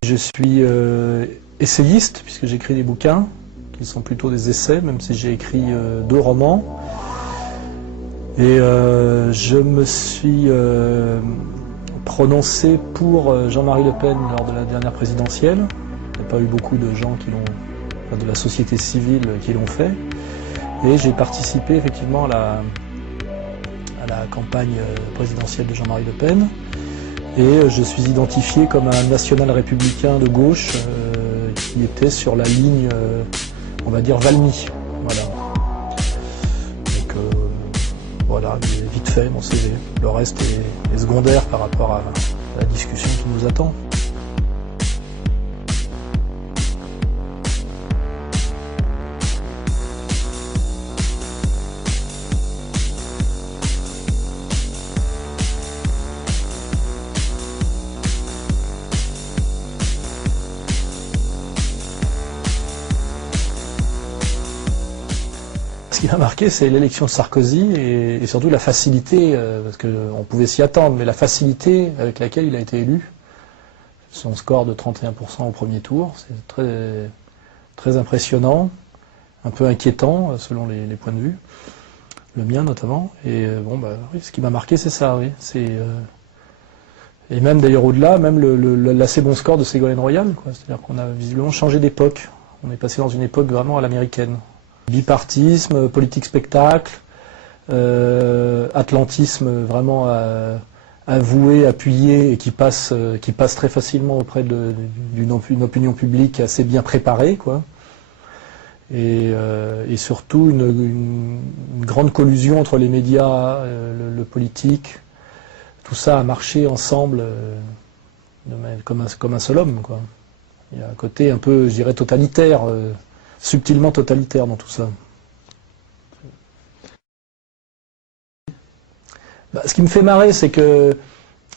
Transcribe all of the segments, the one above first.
Je suis essayiste, puisque j'écris des bouquins, qui sont plutôt des essais, même si j'ai écrit 2 romans. Et je me suis prononcé pour Jean-Marie Le Pen lors de la dernière présidentielle. Il n'y a pas eu beaucoup de gens qui l'ont, enfin, de la société civile qui l'ont fait. Et j'ai participé effectivement à la campagne présidentielle de Jean-Marie Le Pen. Et je suis identifié comme un national républicain de gauche qui était sur la ligne, on va dire, Valmy. Voilà. Donc voilà, vite fait mon CV. Le reste est secondaire par rapport à la discussion qui nous attend. Ce qui m'a marqué, c'est l'élection de Sarkozy et surtout la facilité, parce qu'on pouvait s'y attendre, mais la facilité avec laquelle il a été élu. Son score de 31% au premier tour, c'est très, très impressionnant, un peu inquiétant selon les points de vue, le mien notamment. Et bon, bah, oui, ce qui m'a marqué, c'est ça, oui. Et même d'ailleurs au-delà, même l'assez bon score de Ségolène Royal, quoi. C'est-à-dire qu'on a visiblement changé d'époque. On est passé dans une époque vraiment à l'américaine. Bipartisme, politique spectacle, atlantisme vraiment avoué, appuyé et qui passe très facilement auprès d'une opinion publique assez bien préparée, quoi. Et surtout une grande collusion entre les médias, le politique. Tout ça a marché ensemble comme un seul homme, quoi. Il y a un côté un peu, je dirais, totalitaire. Subtilement totalitaire dans tout ça. Bah, ce qui me fait marrer, c'est que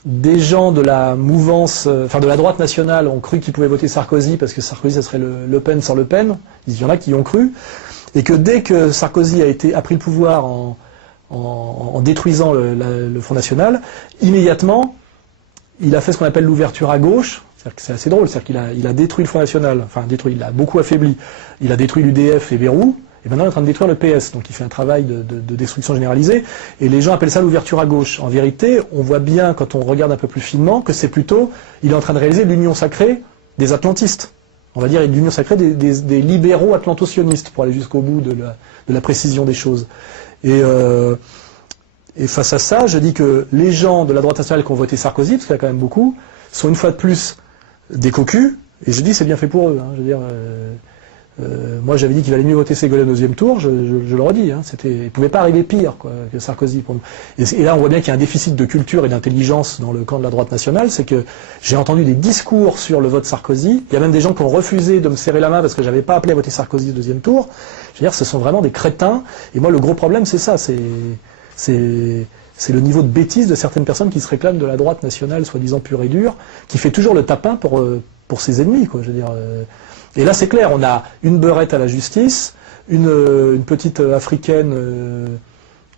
des gens de la mouvance, enfin de la droite nationale ont cru qu'ils pouvaient voter Sarkozy parce que Sarkozy, ça serait Le Pen sans Le Pen. Il y en a qui y ont cru. Et que dès que Sarkozy a pris le pouvoir en détruisant le Front National, immédiatement, il a fait ce qu'on appelle l'ouverture à gauche. C'est assez drôle, c'est-à-dire qu'il a détruit le Front National, enfin détruit, il l'a beaucoup affaibli. Il a détruit l'UDF et Bayrou, et maintenant il est en train de détruire le PS, donc il fait un travail de destruction généralisée, et les gens appellent ça l'ouverture à gauche. En vérité, on voit bien, quand on regarde un peu plus finement, que c'est plutôt, il est en train de réaliser l'union sacrée des atlantistes. On va dire l'union sacrée des libéraux atlanto-sionistes, pour aller jusqu'au bout de la précision des choses. Et face à ça, je dis que les gens de la droite nationale qui ont voté Sarkozy, parce qu'il y a quand même beaucoup, sont une fois de plus des cocus, et je dis c'est bien fait pour eux. Hein. Je veux dire, moi j'avais dit qu'il valait mieux voter Ségolène au deuxième tour, je le redis. Hein. Il ne pouvait pas arriver pire quoi, que Sarkozy. Et là on voit bien qu'il y a un déficit de culture et d'intelligence dans le camp de la droite nationale, c'est que j'ai entendu des discours sur le vote Sarkozy, il y a même des gens qui ont refusé de me serrer la main parce que j'avais pas appelé à voter Sarkozy au deuxième tour. Je veux dire, ce sont vraiment des crétins, et moi le gros problème c'est ça, c'est le niveau de bêtise de certaines personnes qui se réclament de la droite nationale, soi-disant pure et dure, qui fait toujours le tapin pour ses ennemis, quoi. Je veux dire, et là, c'est clair, on a une beurette à la justice, une petite africaine,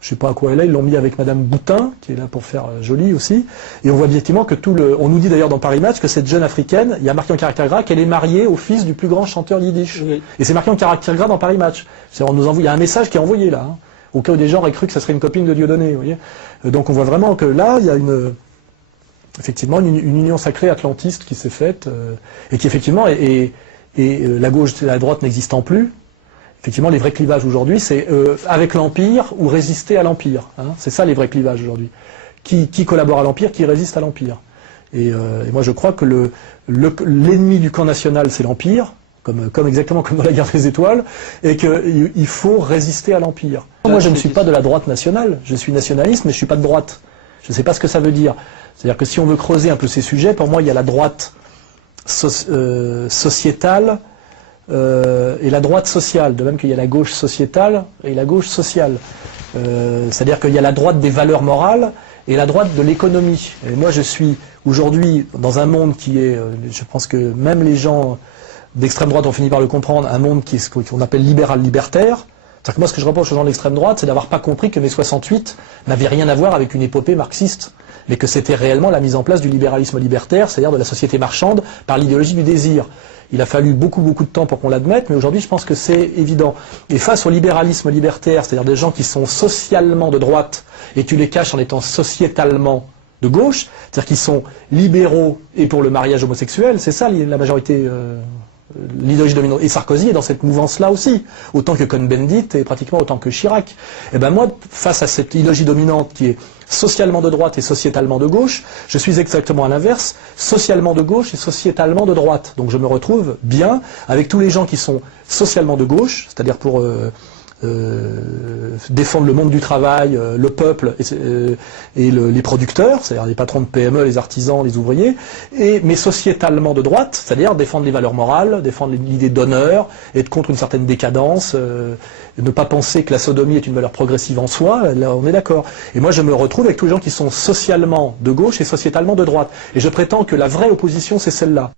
je sais pas à quoi elle est, ils l'ont mis avec Madame Boutin, qui est là pour faire joli aussi, et on voit effectivement que on nous dit d'ailleurs dans Paris Match que cette jeune africaine, il y a marqué en caractère gras qu'elle est mariée au fils du plus grand chanteur yiddish. Oui. Et c'est marqué en caractère gras dans Paris Match. Il y a un message qui est envoyé là. Hein. Au cas où des gens auraient cru que ça serait une copine de Dieudonné, vous voyez. Donc on voit vraiment que là, il y a effectivement une union sacrée atlantiste qui s'est faite, et qui effectivement, et la gauche et la droite n'existant plus, effectivement les vrais clivages aujourd'hui, c'est avec l'Empire ou résister à l'Empire. Hein. C'est ça les vrais clivages aujourd'hui. Qui collabore à l'Empire, qui résiste à l'Empire. Et moi je crois que l'ennemi du camp national, c'est l'Empire, exactement comme dans la guerre des étoiles, et qu'il faut résister à l'Empire. Moi, je ne suis pas de la droite nationale, je suis nationaliste, mais je ne suis pas de droite. Je ne sais pas ce que ça veut dire. C'est-à-dire que si on veut creuser un peu ces sujets, pour moi, il y a la droite sociétale et la droite sociale, de même qu'il y a la gauche sociétale et la gauche sociale. C'est-à-dire qu'il y a la droite des valeurs morales et la droite de l'économie. Et moi, je suis aujourd'hui dans un monde qui est, je pense que même les gens d'extrême droite ont fini par le comprendre, un monde qu'on appelle libéral-libertaire, C'est-à-dire que moi, ce que je reproche aux gens de l'extrême droite, c'est d'avoir pas compris que mai 68 n'avait rien à voir avec une épopée marxiste, mais que c'était réellement la mise en place du libéralisme libertaire, c'est-à-dire de la société marchande par l'idéologie du désir. Il a fallu beaucoup de temps pour qu'on l'admette, mais aujourd'hui, je pense que c'est évident. Et face au libéralisme libertaire, c'est-à-dire des gens qui sont socialement de droite, et tu les caches en étant sociétalement de gauche, c'est-à-dire qu'ils sont libéraux et pour le mariage homosexuel, c'est ça la majorité, l'idéologie dominante. Et Sarkozy est dans cette mouvance-là aussi, autant que Cohn-Bendit et pratiquement autant que Chirac. Et ben moi, face à cette idéologie dominante qui est socialement de droite et sociétalement de gauche, je suis exactement à l'inverse, socialement de gauche et sociétalement de droite. Donc je me retrouve bien avec tous les gens qui sont socialement de gauche, c'est-à-dire pour défendre le monde du travail, le peuple et les producteurs, c'est-à-dire les patrons de PME, les artisans, les ouvriers, mais sociétalement de droite, c'est-à-dire défendre les valeurs morales, défendre l'idée d'honneur, être contre une certaine décadence, ne pas penser que la sodomie est une valeur progressive en soi, là on est d'accord. Et moi je me retrouve avec tous les gens qui sont socialement de gauche et sociétalement de droite. Et je prétends que la vraie opposition c'est celle-là.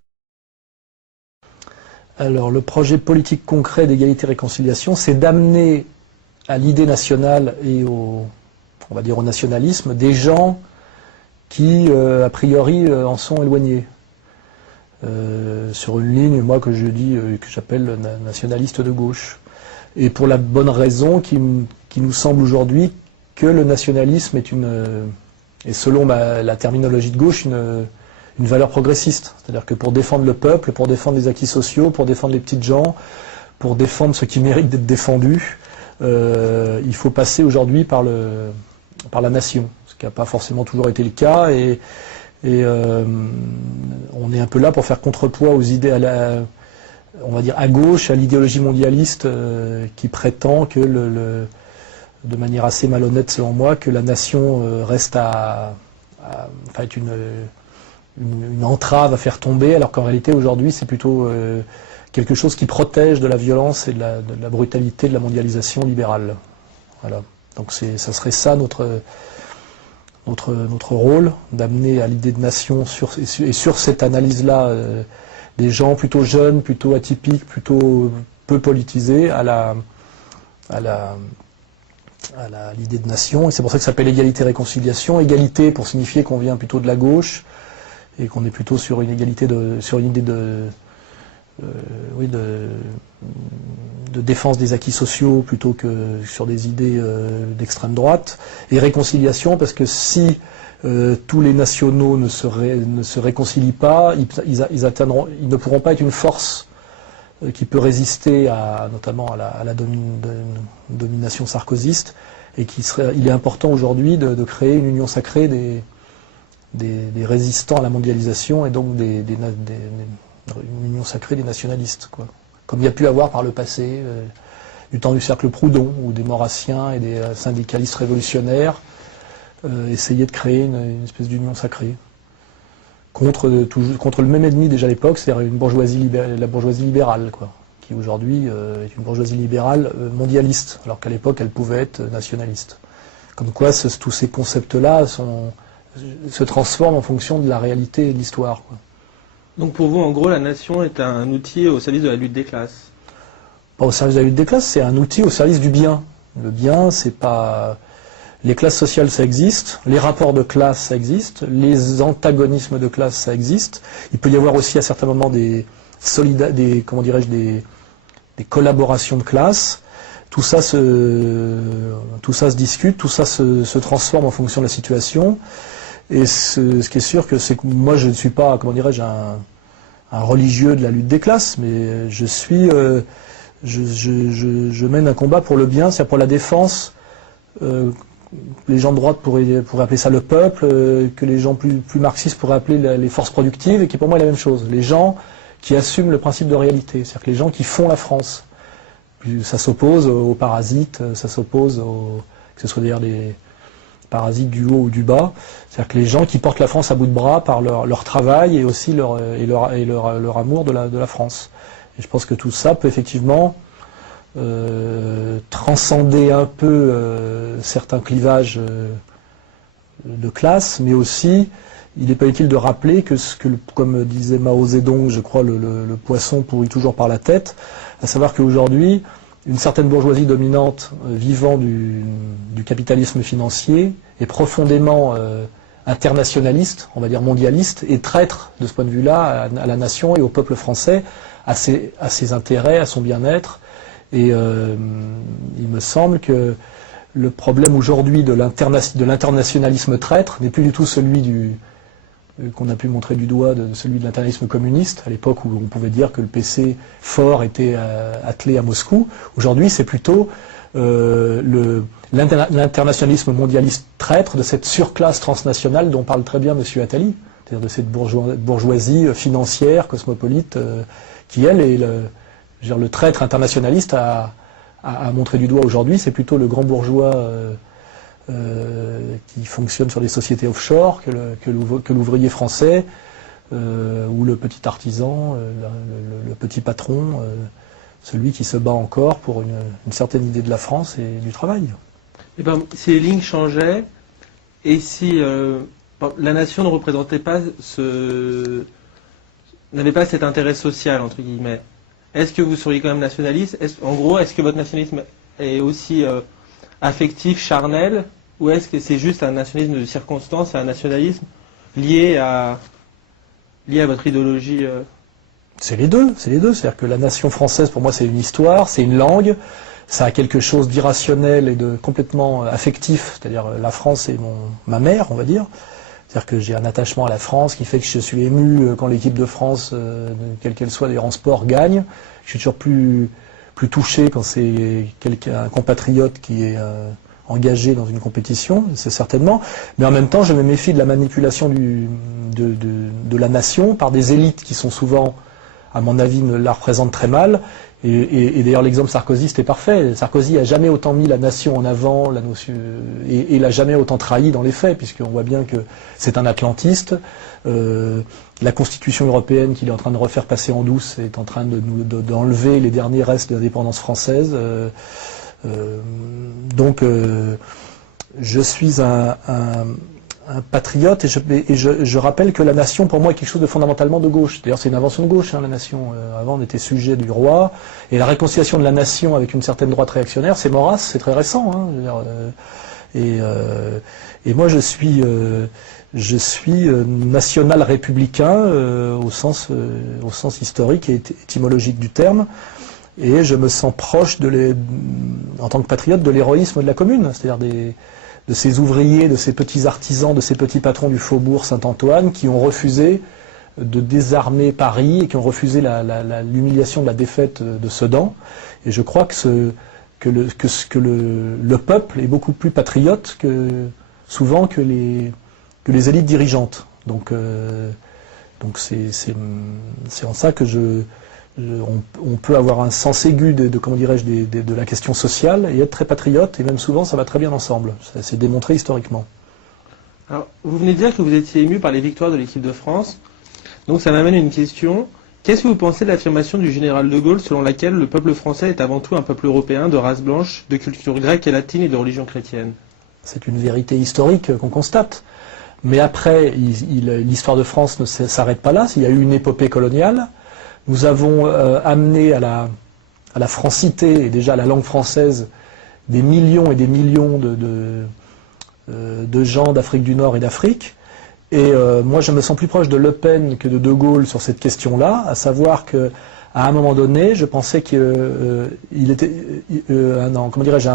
Alors, le projet politique concret d'égalité-réconciliation, c'est d'amener à l'idée nationale et on va dire au nationalisme, des gens qui, a priori, en sont éloignés. Sur une ligne, moi, que je dis, que j'appelle nationaliste de gauche. Et pour la bonne raison qui nous semble aujourd'hui que le nationalisme est et selon la terminologie de gauche, une valeur progressiste. C'est-à-dire que pour défendre le peuple, pour défendre les acquis sociaux, pour défendre les petites gens, pour défendre ce qui mérite d'être défendu, il faut passer aujourd'hui par la nation, ce qui n'a pas forcément toujours été le cas, et on est un peu là pour faire contrepoids aux idées, on va dire à gauche, à l'idéologie mondialiste qui prétend que, de manière assez malhonnête selon moi, que la nation reste être une entrave à faire tomber, alors qu'en réalité aujourd'hui c'est plutôt quelque chose qui protège de la violence et de la brutalité de la mondialisation libérale. Voilà. Donc ça serait ça notre rôle, d'amener à l'idée de nation et sur cette analyse-là des gens plutôt jeunes, plutôt atypiques, plutôt peu politisés à l'idée de nation. Et c'est pour ça que ça s'appelle égalité-réconciliation. Égalité pour signifier qu'on vient plutôt de la gauche, et qu'on est plutôt sur une égalité sur une idée de défense des acquis sociaux plutôt que sur des idées d'extrême droite, et réconciliation parce que si tous les nationaux ne se réconcilient pas, ils ne pourront pas être une force qui peut résister notamment à la domination sarkozyste, et il est important aujourd'hui de créer une union sacrée des résistants à la mondialisation, et donc une union sacrée des nationalistes, quoi. Comme il y a pu avoir par le passé, du temps du cercle Proudhon, où des maurassiens et des syndicalistes révolutionnaires essayaient de créer une espèce d'union sacrée contre le même ennemi déjà à l'époque, c'est-à-dire la bourgeoisie libérale, quoi, qui aujourd'hui est une bourgeoisie libérale mondialiste, alors qu'à l'époque elle pouvait être nationaliste. Comme quoi tous ces concepts-là se transforment en fonction de la réalité et de l'histoire, quoi. Donc pour vous, en gros, la nation est un outil au service de la lutte des classes? Pas au service de la lutte des classes, c'est un outil au service du bien. Le bien, c'est pas... Les classes sociales, ça existe, les rapports de classe, ça existe, les antagonismes de classe, ça existe. Il peut y avoir aussi à certains moments des collaborations de classe. Tout ça se discute, tout ça se transforme en fonction de la situation. Et ce qui est sûr, c'est que moi je ne suis pas, un religieux de la lutte des classes, mais je mène un combat pour le bien, c'est-à-dire pour la défense. Les gens de droite pourraient appeler ça le peuple, que les gens plus marxistes pourraient appeler les forces productives, et qui pour moi est la même chose. Les gens qui assument le principe de réalité, c'est-à-dire que les gens qui font la France. Ça s'oppose aux parasites, ça s'oppose que ce soit d'ailleurs des parasites du haut ou du bas. C'est-à-dire que les gens qui portent la France à bout de bras par leur travail et aussi leur amour de la France. Et je pense que tout ça peut effectivement transcender un peu certains clivages de classe, mais aussi il n'est pas utile de rappeler que comme disait Mao Zedong, je crois, le poisson pourrit toujours par la tête, à savoir qu'aujourd'hui, une certaine bourgeoisie dominante vivant du capitalisme financier est profondément internationaliste, on va dire mondialiste, et traître de ce point de vue-là à la nation et au peuple français, à ses intérêts, à son bien-être. Et il me semble que le problème aujourd'hui de l'internationalisme traître n'est plus du tout celui qu'on a pu montrer du doigt, de celui de l'internationalisme communiste, à l'époque où on pouvait dire que le PC fort était attelé à Moscou. Aujourd'hui, c'est plutôt l'internationalisme mondialiste traître de cette surclasse transnationale dont parle très bien M. Attali, c'est-à-dire de cette bourgeoisie financière, cosmopolite, qui, elle, est le traître internationaliste à montrer du doigt aujourd'hui. C'est plutôt le grand bourgeois qui fonctionne sur des sociétés offshore que l'ouvrier français, ou le petit artisan, le petit patron, celui qui se bat encore pour une certaine idée de la France et du travail. Et ben, si les lignes changeaient, et si la nation ne représentait pas n'avait pas cet intérêt social, entre guillemets, est-ce que vous seriez quand même nationaliste? En gros, est-ce que votre nationalisme est aussi affectif, charnel, ou est-ce que c'est juste un nationalisme de circonstance, un nationalisme lié à votre idéologie C'est les deux. C'est-à-dire que la nation française, pour moi, c'est une histoire, c'est une langue, ça a quelque chose d'irrationnel et de complètement affectif, c'est-à-dire la France c'est ma mère, on va dire. C'est-à-dire que j'ai un attachement à la France qui fait que je suis ému quand l'équipe de France, quelle qu'elle soit d'ailleurs en sport, gagne. Je suis toujours plus touché quand c'est un compatriote qui est engagé dans une compétition, c'est certainement. Mais en même temps, je me méfie de la manipulation de la nation par des élites qui sont souvent, à mon avis, la représentent très mal. Et d'ailleurs, l'exemple Sarkozy, c'était parfait. Sarkozy a jamais autant mis la nation en avant, et l'a jamais autant trahi dans les faits, puisqu'on voit bien que c'est un atlantiste. La Constitution européenne qu'il est en train de refaire passer en douce est en train d'enlever les derniers restes de l'indépendance française. Donc, je suis un patriote, et je rappelle que la nation, pour moi, est quelque chose de fondamentalement de gauche. D'ailleurs, c'est une invention de gauche, la nation. Avant, on était sujet du roi, et la réconciliation de la nation avec une certaine droite réactionnaire, c'est Maurras, c'est très récent. Et moi, je suis national républicain au sens historique et étymologique du terme, et je me sens proche en tant que patriote de l'héroïsme de la commune, c'est-à-dire de ces ouvriers, de ces petits artisans, de ces petits patrons du faubourg Saint-Antoine qui ont refusé de désarmer Paris et qui ont refusé l'humiliation de la défaite de Sedan. Et je crois que le peuple est beaucoup plus patriote souvent que les élites dirigeantes. Donc c'est en ça que on peut avoir un sens aigu comment dirais-je, de la question sociale et être très patriote, et même souvent ça va très bien ensemble. C'est démontré historiquement. Alors, vous venez de dire que vous étiez ému par les victoires de l'équipe de France. Donc ça m'amène à une question. Qu'est-ce que vous pensez de l'affirmation du général de Gaulle selon laquelle le peuple français est avant tout un peuple européen de race blanche, de culture grecque et latine et de religion chrétienne? C'est une vérité historique qu'on constate. Mais après, l'histoire de France ne s'arrête pas là. Il y a eu une épopée coloniale. Nous avons amené à la francité et déjà à la langue française des millions et des millions de gens d'Afrique du Nord et d'Afrique. Et moi, je me sens plus proche de Le Pen que de Gaulle sur cette question-là, à savoir que à un moment donné, je pensais qu'il était comment dirais-je,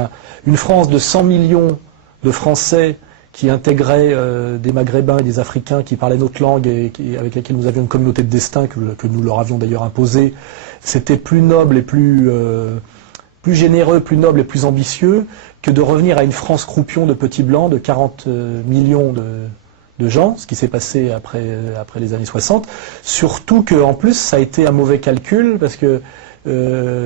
une France de 100 millions de Français qui intégrait des Maghrébins et des Africains qui parlaient notre langue et avec lesquels nous avions une communauté de destin que nous leur avions d'ailleurs imposée. C'était plus noble et plus généreux, plus noble et plus ambitieux que de revenir à une France croupion de petits blancs de 40 millions de gens, ce qui s'est passé après les années 60. Surtout qu'en plus, ça a été un mauvais calcul, parce que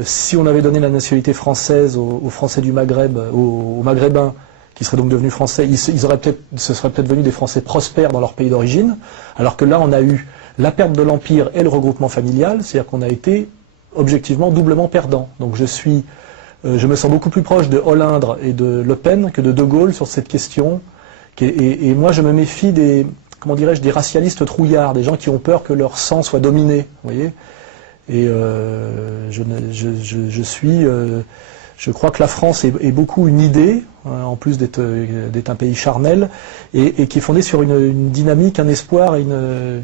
si on avait donné la nationalité française aux Français du Maghreb, aux Maghrébins, qui seraient donc devenus français, ce seraient peut-être devenus des Français prospères dans leur pays d'origine, alors que là on a eu la perte de l'Empire et le regroupement familial, c'est-à-dire qu'on a été objectivement doublement perdant. Donc je me sens beaucoup plus proche de Hollande et de Le Pen que de Gaulle sur cette question, et moi je me méfie des racialistes trouillards, des gens qui ont peur que leur sang soit dominé, vous voyez. Et Je crois que la France est beaucoup une idée, en plus d'être un pays charnel, et qui est fondée sur une dynamique, un espoir, et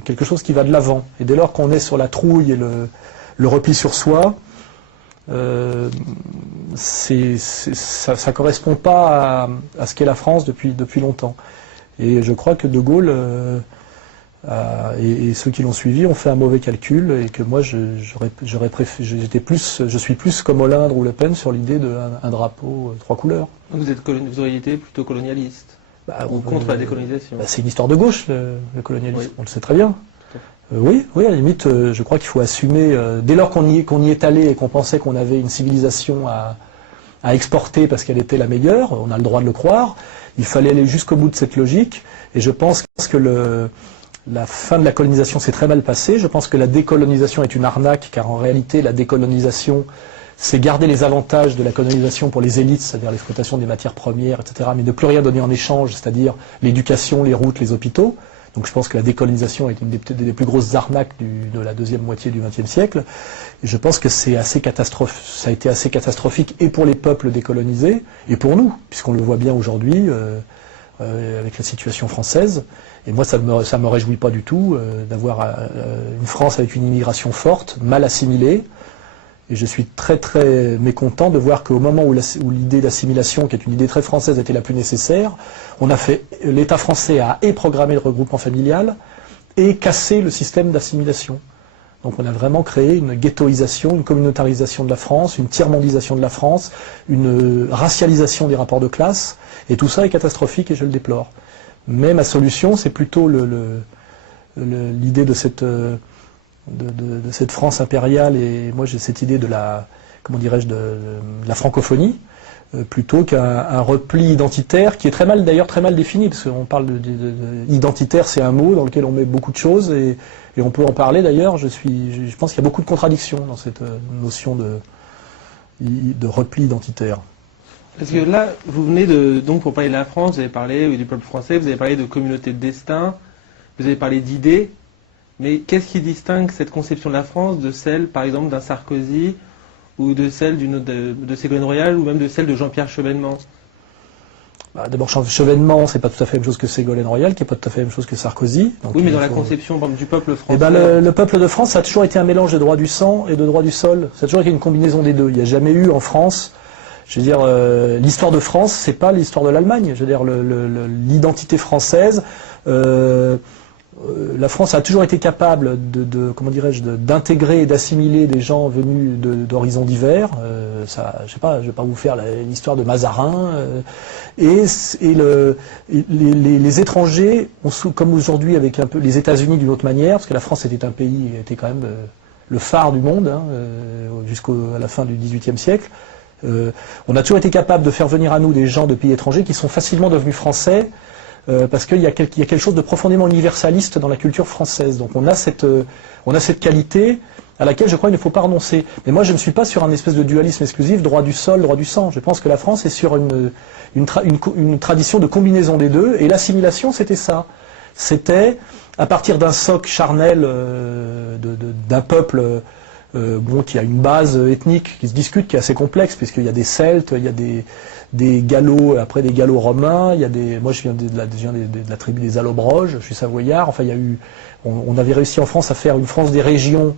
quelque chose qui va de l'avant. Et dès lors qu'on est sur la trouille et le repli sur soi, ça correspond pas à ce qu'est la France depuis longtemps. Et je crois que De Gaulle et ceux qui l'ont suivi ont fait un mauvais calcul, et que moi je suis plus comme Hollande ou Le Pen sur l'idée d'un drapeau 3 couleurs. Donc vous auriez été plutôt colonialiste, ou contre la décolonisation. C'est une histoire de gauche, le colonialisme, oui. On le sait très bien. Oui, à la limite, je crois qu'il faut assumer, dès lors qu'on y est allé et qu'on pensait qu'on avait une civilisation à exporter parce qu'elle était la meilleure, on a le droit de le croire, il fallait aller jusqu'au bout de cette logique, et je pense que la fin de la colonisation s'est très mal passée. Je pense que la décolonisation est une arnaque, car en réalité, la décolonisation, c'est garder les avantages de la colonisation pour les élites, c'est-à-dire l'exploitation des matières premières, etc., mais ne plus rien donner en échange, c'est-à-dire l'éducation, les routes, les hôpitaux. Donc je pense que la décolonisation est une des plus grosses arnaques de la deuxième moitié du XXe siècle. Et je pense que ça a été assez catastrophique, et pour les peuples décolonisés, et pour nous, puisqu'on le voit bien aujourd'hui, avec la situation française. Et moi, ça me réjouit pas du tout d'avoir une France avec une immigration forte, mal assimilée. Et je suis très très mécontent de voir qu'au moment où l'idée d'assimilation, qui est une idée très française, était la plus nécessaire, l'État français a programmé le regroupement familial et cassé le système d'assimilation. Donc on a vraiment créé une ghettoisation, une communautarisation de la France, une tiers-mondisation de la France, une racialisation des rapports de classe, et tout ça est catastrophique et je le déplore. Mais ma solution, c'est plutôt l'idée de cette France impériale, et moi j'ai cette idée de la francophonie, plutôt qu'un repli identitaire qui est d'ailleurs très mal défini, parce qu'on parle identitaire, c'est un mot dans lequel on met beaucoup de choses, et on peut en parler d'ailleurs. Je pense qu'il y a beaucoup de contradictions dans cette notion de repli identitaire. Parce que là, vous venez donc pour parler de la France, vous avez parlé du peuple français, vous avez parlé de communauté de destin, vous avez parlé d'idées, mais qu'est-ce qui distingue cette conception de la France de celle, par exemple, d'un Sarkozy, ou de celle de Ségolène Royal, ou même de celle de Jean-Pierre Chevènement? D'abord, Chevènement, c'est pas tout à fait la même chose que Ségolène Royal, qui est pas tout à fait la même chose que Sarkozy. Donc, oui, mais dans la conception du peuple français. Le peuple de France, ça a toujours été un mélange de droit du sang et de droit du sol. Ça a toujours été une combinaison des deux. Il n'y a jamais eu en France, je veux dire, l'histoire de France, c'est pas l'histoire de l'Allemagne. Je veux dire, l'identité française. La France a toujours été capable d'intégrer et d'assimiler des gens venus d'horizons divers. Je vais pas vous faire l'histoire de Mazarin. Les étrangers, comme aujourd'hui avec un peu les États-Unis d'une autre manière, parce que la France était quand même le phare du monde, jusqu'à la fin du XVIIIe siècle. On a toujours été capable de faire venir à nous des gens de pays étrangers qui sont facilement devenus français. Parce qu'il y a quelque chose de profondément universaliste dans la culture française. Donc on a cette qualité à laquelle je crois qu'il ne faut pas renoncer. Mais moi je ne suis pas sur un espèce de dualisme exclusif, droit du sol, droit du sang. Je pense que la France est sur une tradition de combinaison des deux, et l'assimilation c'était ça. C'était à partir d'un socle charnel d'un peuple qui a une base ethnique qui se discute, qui est assez complexe, puisqu'il y a des Celtes, il y a des Gallo, après des Gallo-romains, moi je viens de la tribu des Allobroges, je suis savoyard, enfin on avait réussi en France à faire une France des régions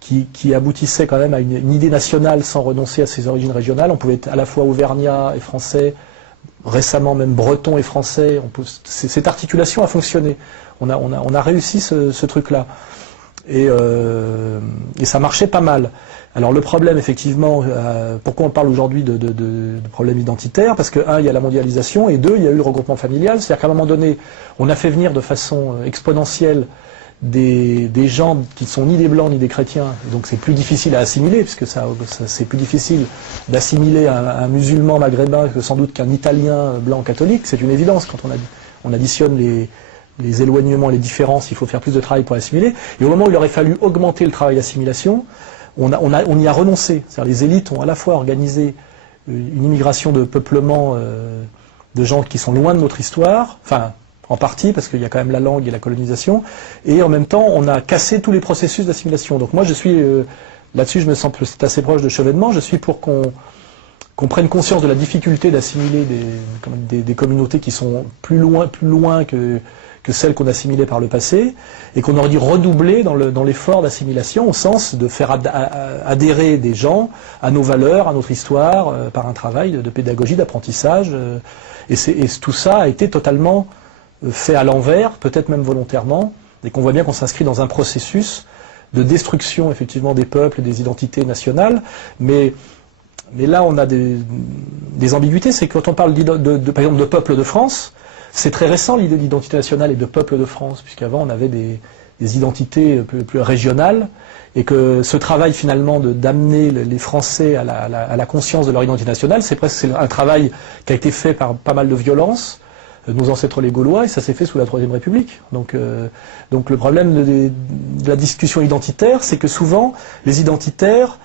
qui aboutissait quand même à une idée nationale sans renoncer à ses origines régionales. On pouvait être à la fois auvergnat et français, récemment même breton et français. Cette articulation a fonctionné. On a réussi ce truc-là. Et ça marchait pas mal. Alors le problème, effectivement, pourquoi on parle aujourd'hui de problème identitaire? Parce que, un, il y a la mondialisation, et deux, il y a eu le regroupement familial. C'est-à-dire qu'à un moment donné, on a fait venir de façon exponentielle des gens qui ne sont ni des blancs ni des chrétiens. Donc c'est plus difficile à assimiler, puisque c'est plus difficile d'assimiler un musulman maghrébin que sans doute qu'un italien blanc catholique. C'est une évidence. Quand on additionne les éloignements, les différences, il faut faire plus de travail pour assimiler. Et au moment où il aurait fallu augmenter le travail d'assimilation, on y a renoncé. C'est-à-dire les élites ont à la fois organisé une immigration de peuplement de gens qui sont loin de notre histoire, enfin en partie parce qu'il y a quand même la langue et la colonisation, et en même temps on a cassé tous les processus d'assimilation. Donc moi je suis là-dessus, je me sens assez proche de Chevènement. Je suis pour qu'on prenne conscience de la difficulté d'assimiler des communautés qui sont plus loin que celles qu'on assimilait par le passé, et qu'on aurait dû redoubler dans l'effort d'assimilation, au sens de faire adhérer des gens à nos valeurs, à notre histoire, par un travail de pédagogie, d'apprentissage. Et tout ça a été totalement fait à l'envers, peut-être même volontairement, et qu'on voit bien qu'on s'inscrit dans un processus de destruction, effectivement, des peuples et des identités nationales, mais là, on a des ambiguïtés. C'est que quand on parle, par exemple, de peuple de France, c'est très récent l'idée d'identité nationale et de peuple de France, puisqu'avant on avait des identités plus régionales, et que ce travail finalement d'amener les Français à la conscience de leur identité nationale, c'est un travail qui a été fait par pas mal de violence, nos ancêtres les Gaulois, et ça s'est fait sous la Troisième République. Donc le problème de la discussion identitaire, c'est que souvent les identitaires,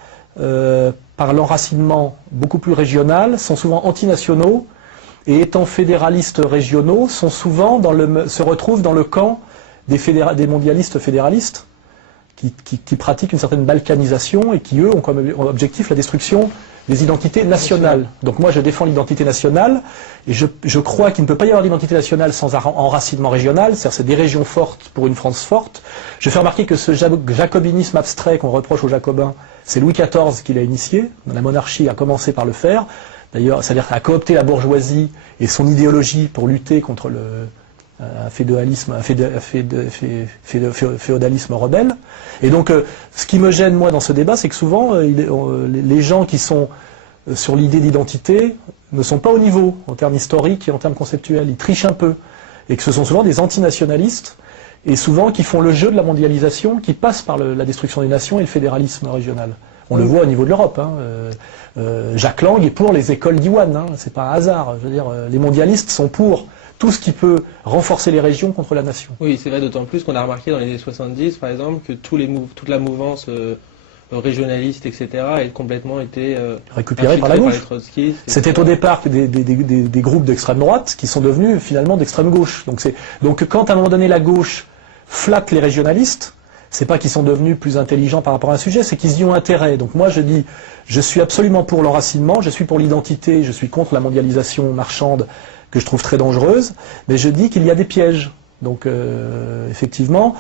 par l'enracinement beaucoup plus régional, sont souvent antinationaux, et étant fédéralistes régionaux, se retrouvent dans le camp des mondialistes fédéralistes, qui pratiquent une certaine balkanisation et qui, eux, ont comme objectif la destruction des identités nationales. Donc moi, je défends l'identité nationale, et je crois qu'il ne peut pas y avoir d'identité nationale sans enracinement régional, c'est-à-dire c'est des régions fortes pour une France forte. Je fais remarquer que ce jacobinisme abstrait qu'on reproche aux jacobins, c'est Louis XIV qui l'a initié, la monarchie a commencé par le faire. D'ailleurs, c'est-à-dire à coopter la bourgeoisie et son idéologie pour lutter contre un féodalisme rebelle. Et donc, ce qui me gêne, moi, dans ce débat, c'est que souvent, les gens qui sont sur l'idée d'identité ne sont pas au niveau, en termes historiques et en termes conceptuels. Ils trichent un peu. Et que ce sont souvent des antinationalistes, et souvent qui font le jeu de la mondialisation, qui passe par la destruction des nations et le fédéralisme régional. On le voit au niveau de l'Europe. Jacques Lang est pour les écoles d'Iwan, c'est pas un hasard. Je veux dire, les mondialistes sont pour tout ce qui peut renforcer les régions contre la nation. Oui, c'est vrai, d'autant plus qu'on a remarqué dans les années 70, par exemple, que toute la mouvance régionaliste, etc., elle complètement été récupérée par la gauche. C'était au départ des groupes d'extrême droite qui sont devenus finalement d'extrême gauche. Donc quand à un moment donné la gauche flatte les régionalistes, c'est pas qu'ils sont devenus plus intelligents par rapport à un sujet, c'est qu'ils y ont intérêt. Donc moi je dis, je suis absolument pour l'enracinement, je suis pour l'identité, je suis contre la mondialisation marchande que je trouve très dangereuse, mais je dis qu'il y a des pièges. Donc effectivement,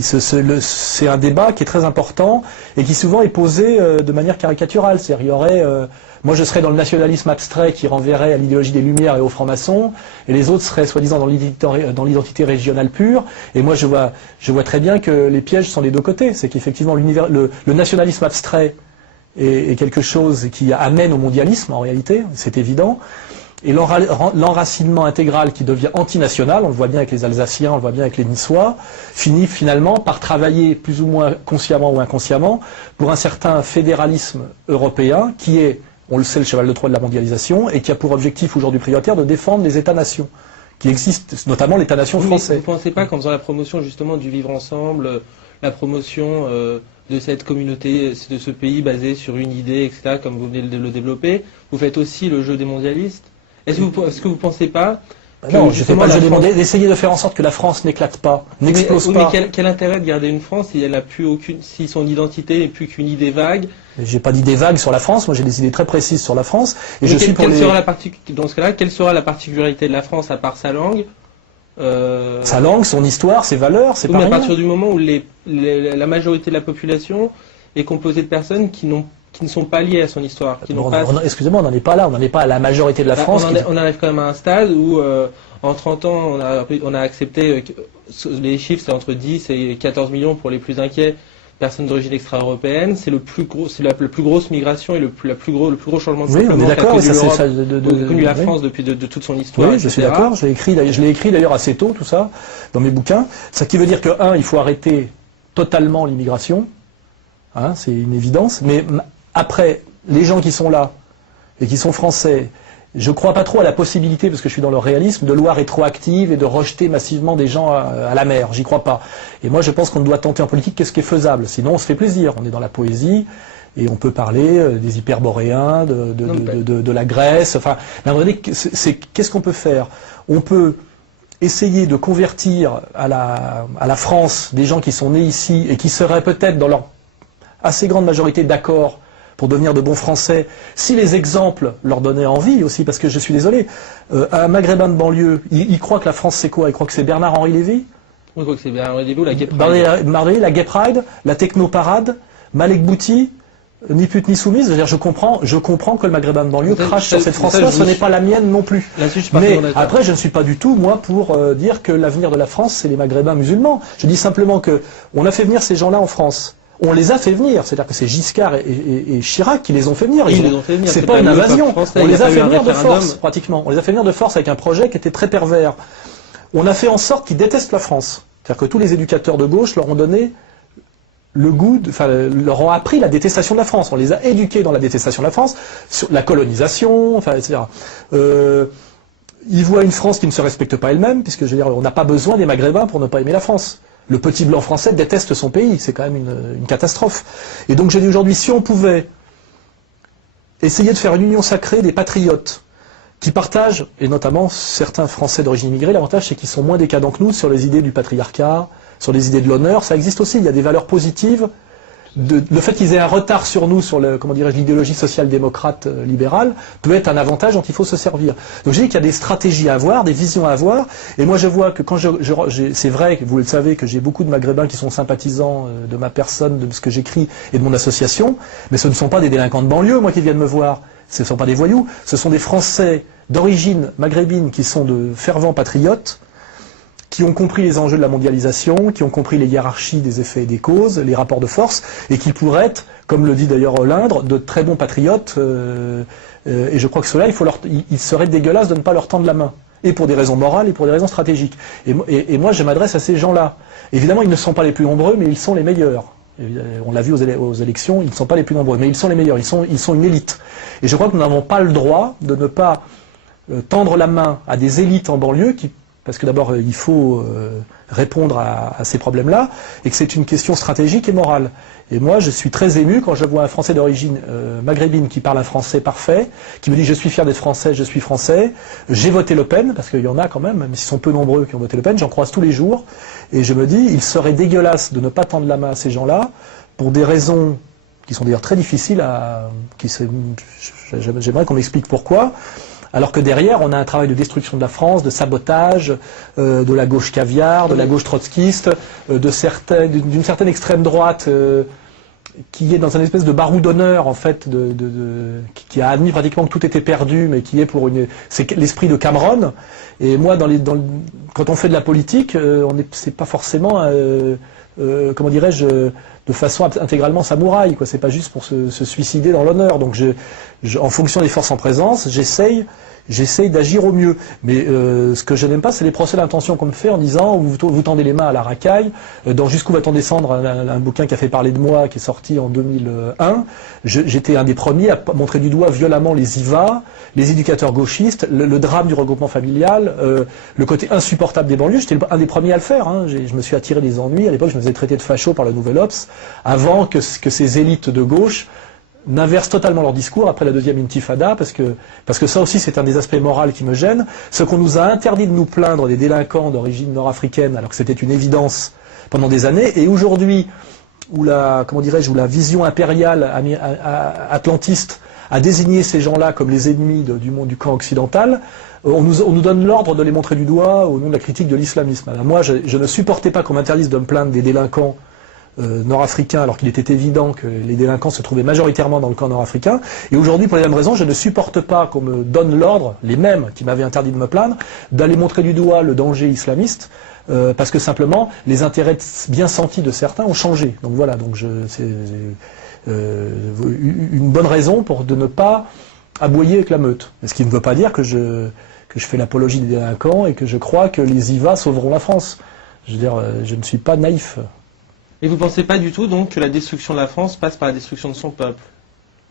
c'est un débat qui est très important et qui souvent est posé de manière caricaturale. C'est-à-dire il y aurait, moi je serais dans le nationalisme abstrait qui renverrait à l'idéologie des Lumières et aux francs-maçons, et les autres seraient soi-disant dans l'identité régionale pure. Et moi je vois très bien que les pièges sont des deux côtés. C'est qu'effectivement le nationalisme abstrait est quelque chose qui amène au mondialisme en réalité, c'est évident. Et l'enracinement intégral qui devient antinational, on le voit bien avec les Alsaciens, on le voit bien avec les Niçois, finit finalement par travailler plus ou moins consciemment ou inconsciemment pour un certain fédéralisme européen qui est, on le sait, le cheval de Troie de la mondialisation et qui a pour objectif aujourd'hui prioritaire de défendre les États-nations qui existent, notamment l'État-nation français. Vous ne pensez pas qu'en faisant la promotion justement du vivre ensemble, la promotion de cette communauté, de ce pays basé sur une idée, etc., comme vous venez de le développer, vous faites aussi le jeu des mondialistes? Est-ce que vous ne pensez pas non, je ne fais pas le jeu des mondialistes, d'essayer de faire en sorte que la France n'éclate pas, n'explose pas. Mais quel intérêt de garder une France si elle n'a plus aucune, si son identité n'est plus qu'une idée vague? J'ai pas d'idée vague sur la France, moi j'ai des idées très précises sur la France. Et je suis pour dans ce cas-là, quelle sera la particularité de la France à part sa langue? Sa langue, son histoire, ses valeurs, c'est pas rien. À partir du moment où la majorité de la population est composée de personnes qui ne sont pas liées à son histoire. Excusez-moi, on n'en est pas là, on n'en est pas à la majorité de la France. On arrive quand même à un stade où, en 30 ans, on a accepté, les chiffres c'est entre 10 et 14 millions pour les plus inquiets, personnes d'origine extra-européenne. C'est la plus grosse migration et le plus gros changement de peuplement qu'a connu la France depuis de toute son histoire. Oui, je suis d'accord, je l'ai écrit d'ailleurs assez tôt, tout ça, dans mes bouquins. Ça qui veut dire que, il faut arrêter totalement l'immigration, c'est une évidence, mais après, les gens qui sont là et qui sont français, je ne crois pas trop à la possibilité, parce que je suis dans le réalisme, de loi rétroactive et de rejeter massivement des gens à la mer. J'y crois pas. Et moi, je pense qu'on doit tenter en politique qu'est-ce qui est faisable. Sinon, on se fait plaisir. On est dans la poésie et on peut parler des hyperboréens, de la Grèce. Enfin, mais à un moment donné, qu'est-ce qu'on peut faire? On peut essayer de convertir à la France des gens qui sont nés ici et qui seraient peut-être dans leur assez grande majorité d'accord pour devenir de bons Français, si les exemples leur donnaient envie aussi, parce que je suis désolé, un Maghrébin de banlieue, il croit que la France c'est quoi? Il croit que c'est Bernard-Henri Lévy? Oui, quoi que c'est Bernard-Henri Lévy ou la Gay Pride. La Gay Pride, la Techno Parade, Malek Bouti, ni pute ni soumise. C'est-à-dire, je comprends que le Maghrébin de banlieue crache sur cette France-là, ce n'est pas la mienne non plus. Mais après, je ne suis pas du tout, moi, pour dire que l'avenir de la France, c'est les Maghrébins musulmans. Je dis simplement que on a fait venir ces gens-là en France. On les a fait venir, c'est-à-dire que c'est Giscard et Chirac qui les ont fait venir. C'est pas une invasion. On les a fait venir de force, pratiquement. On les a fait venir de force avec un projet qui était très pervers. On a fait en sorte qu'ils détestent la France. C'est-à-dire que tous les éducateurs de gauche leur ont donné le goût, leur ont appris la détestation de la France. On les a éduqués dans la détestation de la France, sur la colonisation, etc. Ils voient une France qui ne se respecte pas elle-même, puisque je veux dire, on n'a pas besoin des Maghrébins pour ne pas aimer la France. Le petit blanc français déteste son pays, c'est quand même une catastrophe. Et donc je dis aujourd'hui, si on pouvait essayer de faire une union sacrée des patriotes, qui partagent, et notamment certains Français d'origine immigrée, l'avantage c'est qu'ils sont moins décadents que nous sur les idées du patriarcat, sur les idées de l'honneur, ça existe aussi, il y a des valeurs positives. Le fait qu'ils aient un retard sur nous, sur l'idéologie social-démocrate libérale, peut être un avantage dont il faut se servir. Donc je dis qu'il y a des stratégies à avoir, des visions à avoir, et moi je vois que quand c'est vrai, vous le savez, que j'ai beaucoup de Maghrébins qui sont sympathisants de ma personne, de ce que j'écris et de mon association, mais ce ne sont pas des délinquants de banlieue, moi, qui viennent me voir. Ce ne sont pas des voyous, ce sont des Français d'origine maghrébine qui sont de fervents patriotes, qui ont compris les enjeux de la mondialisation, qui ont compris les hiérarchies des effets et des causes, les rapports de force, et qui pourraient être, comme le dit d'ailleurs Lindre, de très bons patriotes, et je crois que cela, il serait dégueulasse de ne pas leur tendre la main, et pour des raisons morales, et pour des raisons stratégiques. Et moi, je m'adresse à ces gens-là. Évidemment, ils ne sont pas les plus nombreux, mais ils sont les meilleurs. On l'a vu aux élections, ils ne sont pas les plus nombreux, mais ils sont les meilleurs, ils sont une élite. Et je crois que nous n'avons pas le droit de ne pas tendre la main à des élites en banlieue, parce que d'abord il faut répondre à ces problèmes-là, et que c'est une question stratégique et morale. Et moi je suis très ému quand je vois un Français d'origine maghrébine qui parle un français parfait, qui me dit je suis fier d'être français, je suis français, j'ai voté Le Pen, parce qu'il y en a quand même s'ils sont peu nombreux qui ont voté Le Pen, j'en croise tous les jours, et je me dis il serait dégueulasse de ne pas tendre la main à ces gens-là, pour des raisons qui sont d'ailleurs très difficiles j'aimerais qu'on m'explique pourquoi, alors que derrière, on a un travail de destruction de la France, de sabotage, de la gauche caviar, de la gauche trotskiste, d'une certaine extrême droite qui est dans une espèce de barou d'honneur, en fait, qui a admis pratiquement que tout était perdu, mais qui est c'est l'esprit de Cameron. Et moi, quand on fait de la politique, c'est pas forcément, comment dirais-je, de façon intégralement samouraï, quoi. C'est pas juste pour se suicider dans l'honneur. Donc, en fonction des forces en présence, j'essaye d'agir au mieux. Mais ce que je n'aime pas, c'est les procès d'intention qu'on me fait en disant vous tendez les mains à la racaille. Dans Jusqu'où va-t-on descendre, un bouquin qui a fait parler de moi, qui est sorti en 2001. J'étais un des premiers à montrer du doigt violemment les IVA, les éducateurs gauchistes, le drame du regroupement familial, le côté insupportable des banlieues. J'étais un des premiers à le faire. Hein. Je me suis attiré des ennuis. À l'époque, je me faisais traiter de facho par le Nouvel Obs, avant que ces élites de gauche n'inversent totalement leur discours après la deuxième intifada, parce que ça aussi c'est un des aspects moraux qui me gêne. Ce qu'on nous a interdit de nous plaindre des délinquants d'origine nord-africaine, alors que c'était une évidence pendant des années, et aujourd'hui, où la vision impériale atlantiste a désigné ces gens-là comme les ennemis du monde du camp occidental, on nous donne l'ordre de les montrer du doigt au nom de la critique de l'islamisme. Alors moi, je ne supportais pas qu'on m'interdise de me plaindre des délinquants nord-africains, alors qu'il était évident que les délinquants se trouvaient majoritairement dans le camp nord-africain. Et aujourd'hui, pour les mêmes raisons, je ne supporte pas qu'on me donne l'ordre, les mêmes qui m'avaient interdit de me plaindre, d'aller montrer du doigt le danger islamiste, parce que simplement, les intérêts bien sentis de certains ont changé. Donc voilà, c'est une bonne raison de ne pas aboyer avec la meute. Ce qui ne veut pas dire que je fais l'apologie des délinquants et que je crois que les IVA sauveront la France. Je veux dire, je ne suis pas naïf. Et vous ne pensez pas du tout donc que la destruction de la France passe par la destruction de son peuple?